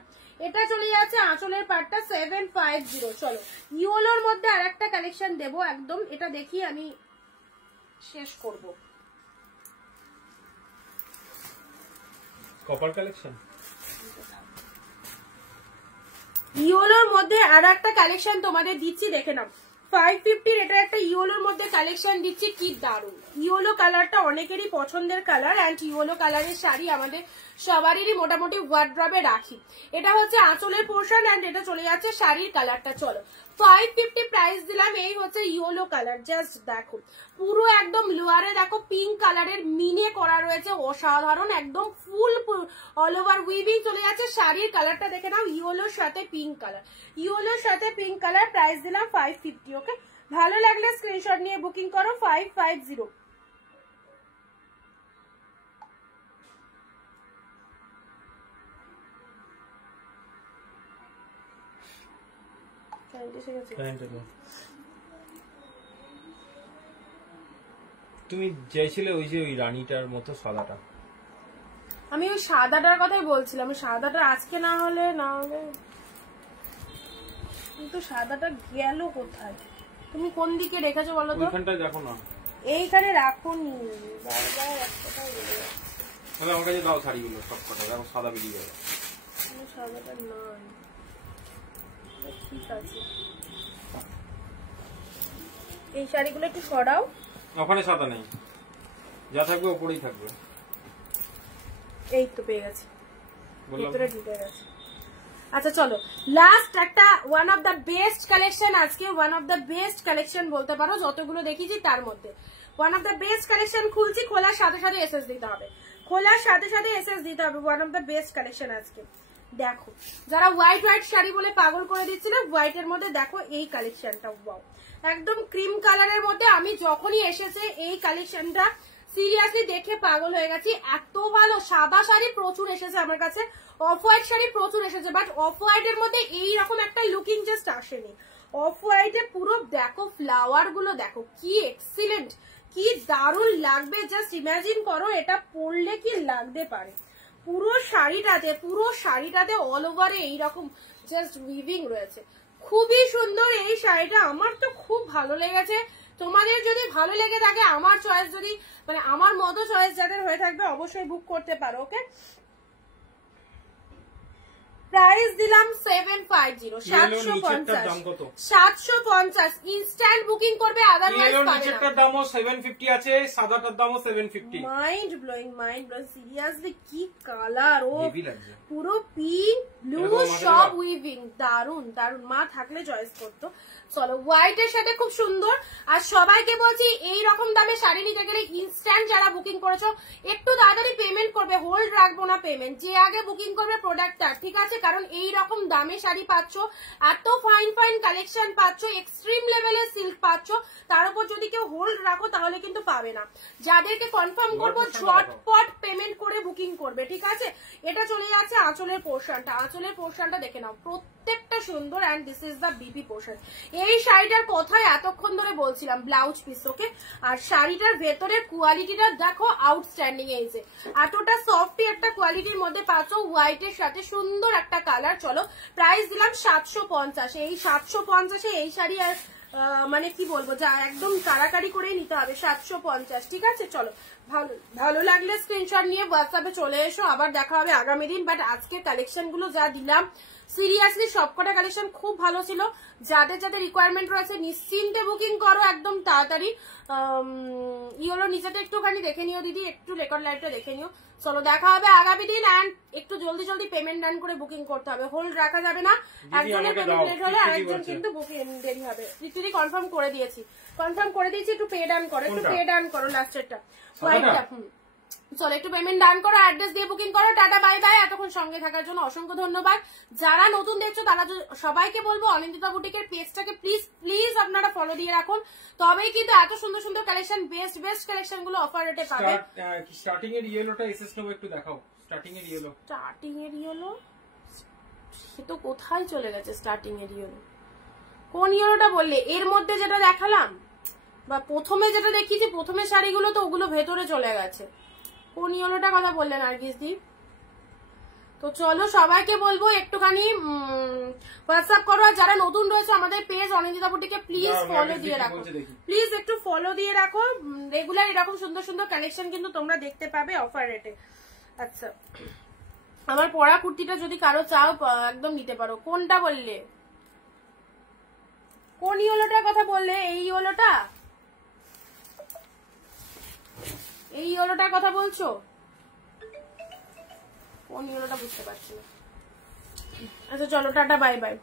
এটা চলে যাচ্ছে আঁচলের পাটটা 750। চলো, ইয়েলোর মধ্যে আর একটা কালেকশন দেবো একদম, এটা দেখি আমি শেষ করব। কপার কালেকশন, ইয়েলোর মধ্যে আর একটা কালেকশন তোমাদের দিচ্ছি, দেখে নাও। 550 এটা একটা ইয়েলোর মধ্যে কালেকশন দিচ্ছি, কি দারুণ! ইয়েলো কালারটা অনেকেরই পছন্দের কালার, এন্ড ইয়েলো কালারের শাড়ি আমাদের সবারই মোটামুটি ওয়ার্ড্রবে রাখি। এটা হচ্ছে আঁচলের পোর্শন এন্ড এটা চলে যাচ্ছে শাড়ির কালারটা। চলো, 550 প্রাইস দিলাম। এই হচ্ছে ইয়েলো কালার, জাস্ট দেখো, পুরো একদম লোয়ারে দেখো পিঙ্ক কালারের মিনে করা রয়েছে, অসাধারণ। একদম ফুল অল ওভার উইভিং চলে যাচ্ছে। শাড়ির কালারটা দেখে নাও, ইয়েলোর সাথে পিঙ্ক কালার, ইয়েলোর সাথে পিঙ্ক কালার। প্রাইস দিলাম 550। ওকে, ভালো লাগলে স্ক্রিনশট নিয়ে বুকিং করো। 550। তুমি চাইছিলে ওই যে ওই রানীটার মতো সাদাটা। আমি ওই সাদাটার কথাই বলছিলাম, সাদাটা আজকে না হলে কিন্তু সাদাটা গেল কোথায়? তুমি কোন দিকে রেখেছো বলো তো? ওইখানটা দেখো না, এইখানে রাখোনি। আমার কাছে দাও শাড়িগুলো সব কটা, দেখো সাদা বেরিয়ে যাবে। সাদাটা নয়, ঠিক আছে। এই শাড়িগুলো একটু সরাও। ওখানে সাদা নেই, যা থাকবে ওপরেই থাকবে। এই তো পেয়ে গেছে, ভিতরে ঢুকে গেছে। আচ্ছা চলো, লাস্ট একটা one of the best collection, আজকে one of the best collection বলতে পারো যতগুলো দেখেছি তার মধ্যে। One of the best collection খুলছি, খোলার সাথে সাথে এসএস দিতে হবে, খোলার সাথে সাথে এসএস দিতে হবে। One of the best collection আজকে। দেখো, যারা হোয়াইট হোয়াইট শাড়ি বলে পাগল করে দিচ্ছিল, হোয়াইটের মধ্যে দেখো এই কালেকশনটা, ওয়াও, একদম ক্রিম কালারের মধ্যে। আমি যখনই এসেছে এই কালেকশনটা সিরিয়াসলি দেখে পাগল হয়ে গেছি, এত ভালো। সাদা শাড়ি প্রচুর এসেছে আমার কাছে, অফ হোয়াইট শাড়ি প্রচুর এসেছে, বাট অফ হোয়াইটের মধ্যে এইরকম একটা লুকিং জাস্ট আসেনি। অফ হোয়াইটে পুরো দেখো ফ্লাওয়ার গুলো দেখো, কি এক্সিলেন্ট, কি দারুণ লাগবে। জাস্ট ইমাজিন করো এটা পরলে কি লাগতে পারে। পুরো শাড়িটাতে অল ওভারে এইরকম জাস্ট উইভিং রয়েছে, খুবই সুন্দর এই শাড়িটা। আমার তো খুব ভালো লেগেছে। তোমাদের যদি ভালো লেগে থাকে, আমার চয়েস যদি মানে আমার মতো চয়েস যাদের হয়ে থাকবে অবশ্যই বুক করতে পারো। ওকে, প্রাইস দিলাম 750, 750 ইনস্ট্যান্ট বুকিং করবে, আদারওয়াইজ পাবে না। নিচেরটার দামও 750 আছে, সাদাটার দামও 750। মাইন্ড ব্লোয়িং সিরিয়াসলি কি কালার, ও হেভি লাগছে, পুরো পিঙ্ক ব্লু সব উইভিং, দারুন দারুন। মা থাকলে চয়েস করতো। চলো, হোয়াইট এর সাথে খুব সুন্দর। আর সবাইকে বলছি এই রকম দামে শাড়ি নিতে গেলে ইনস্ট্যান্ট যারা বুকিং করেছো একটু তাড়াতাড়ি পেমেন্ট করবে, হোল্ড রাখবো না পেমেন্ট, যে আগে বুকিং করবে প্রোডাক্টটা, ঠিক আছে? কারণ এই রকম দামে শাড়ি পাচ্ছ, এত ফাইন ফাইন কালেকশন পাচ্ছ, এক্সট্রিম লেভেলের সিল্ক পাচ্ছ, তার উপর যদি কেউ হোল্ড রাখো তাহলে কিন্তু পাবে না। যাদেরকে কনফার্ম করবো ঝটপট পেমেন্ট করে বুকিং করবে, ঠিক আছে? এটা চলে যাচ্ছে আঁচলের পোর্শনটা, আঁচলের পোর্শনটা দেখে নাও, প্রত্যেকটা সুন্দর। And this is the BP portion. এই শাড়িটার কথাই এতক্ষণ ধরে বলছিলাম, ব্লাউজ পিস। ওকে, আর শাড়িটার ভেতরের কোয়ালিটিটা দেখো, আউটস্ট্যান্ডিং এসে এতটা সফটি একটা কোয়ালিটির মধ্যে পাচ্ছ, হোয়াইটের সাথে সুন্দর একটা কালার। চলো, প্রাইস দিলাম 750। এই 750 এই শাড়ি আর মানে কি বলবো, যা একদম কারাকারি করেই নিতে হবে, 750, ঠিক আছে? চলো, ভালো লাগলে স্ক্রিনশট নিয়ে হোয়াটসঅ্যাপে চলে এসো, আবার দেখা হবে আগামী দিন। বাট আজকে কালেকশন গুলো যা দিলাম সিরিয়াসলি সবকটা কালেকশন খুব ভালো ছিল। যাদের যাদের রিকোয়ারমেন্ট রয়েছে নিশ্চিন্তে বুকিং করো একদম তাড়াতাড়ি। ইয়েলো নিচেটা একটুখানি দেখে নিও দিদি, একটু রেকর্ড লাইভটা দেখে নিও। চলো, দেখা হবে আগামী দিন। অ্যান্ড একটু জলদি জলদি পেমেন্ট ডান করে বুকিং করতে হবে, হোল্ড রাখা যাবে না। একজনের পেমেন্ট লেট হলে আরেকজন কিন্তু বুকিং দেরি হবে। দিদি কনফার্ম করে দিয়েছি, একটু পে ডান করো, লাস্টেরটা হোয়াইটটা। চলো, একটু পেমেন্ট ডান করো, অ্যাড্রেস দিয়ে বুকিং করো। Tata, bye bye. এতক্ষণ সঙ্গে থাকার জন্য অসংখ্য ধন্যবাদ। যারা নতুন দেখছো তারা সবাইকে বলবো অনিন্দিতা বুটিকের পেজটাকে প্লিজ আপনারা ফলো দিয়ে রাখুন, তবেই কিন্তু এত সুন্দর সুন্দর কালেকশন, বেস্ট কালেকশন গুলো অফার রেটে পাবে। স্টার্টিং এর ইয়েলোটা এসএস নেবো, একটু দেখাও স্টার্টিং এর ইয়েলো। সে তো কোথায় চলে গেছে স্টার্টিং এর ইয়েলো? কোন ইয়েলোটা বললে? এর মধ্যে যেটা দেখালাম বা প্রথমে যেটা দেখিয়েছি, প্রথমে শাড়িগুলো তো ওগুলো ভেতরে চলে গেছে। কোন ইয়েলোটার কথা বললেন নার্গিস দি? তো চলো, সবাইকে বলবো একটুখানি হোয়াটসঅ্যাপ করো। আর যারা নতুন রয়েছে আমাদের পেজ অনিন্দিতা বুটিকে প্লিজ ফলো দিয়ে রাখো, প্লিজ একটু ফলো দিয়ে রাখো। রেগুলার এরকম সুন্দর সুন্দর কালেকশন কিন্তু তোমরা দেখতে পাবে অফার রেটে। আচ্ছা, আমার পরা কুর্তিটা যদি কারো চাও একদম নিতে পারো। কোনটা বললে? কোন ইয়েলোটার কথা বললে? এই ইয়েলোটার কথা বলছো? কোন ইয়েলোটা বুঝতে পারছি না। আচ্ছা চলো, টাটা, বাই বাই।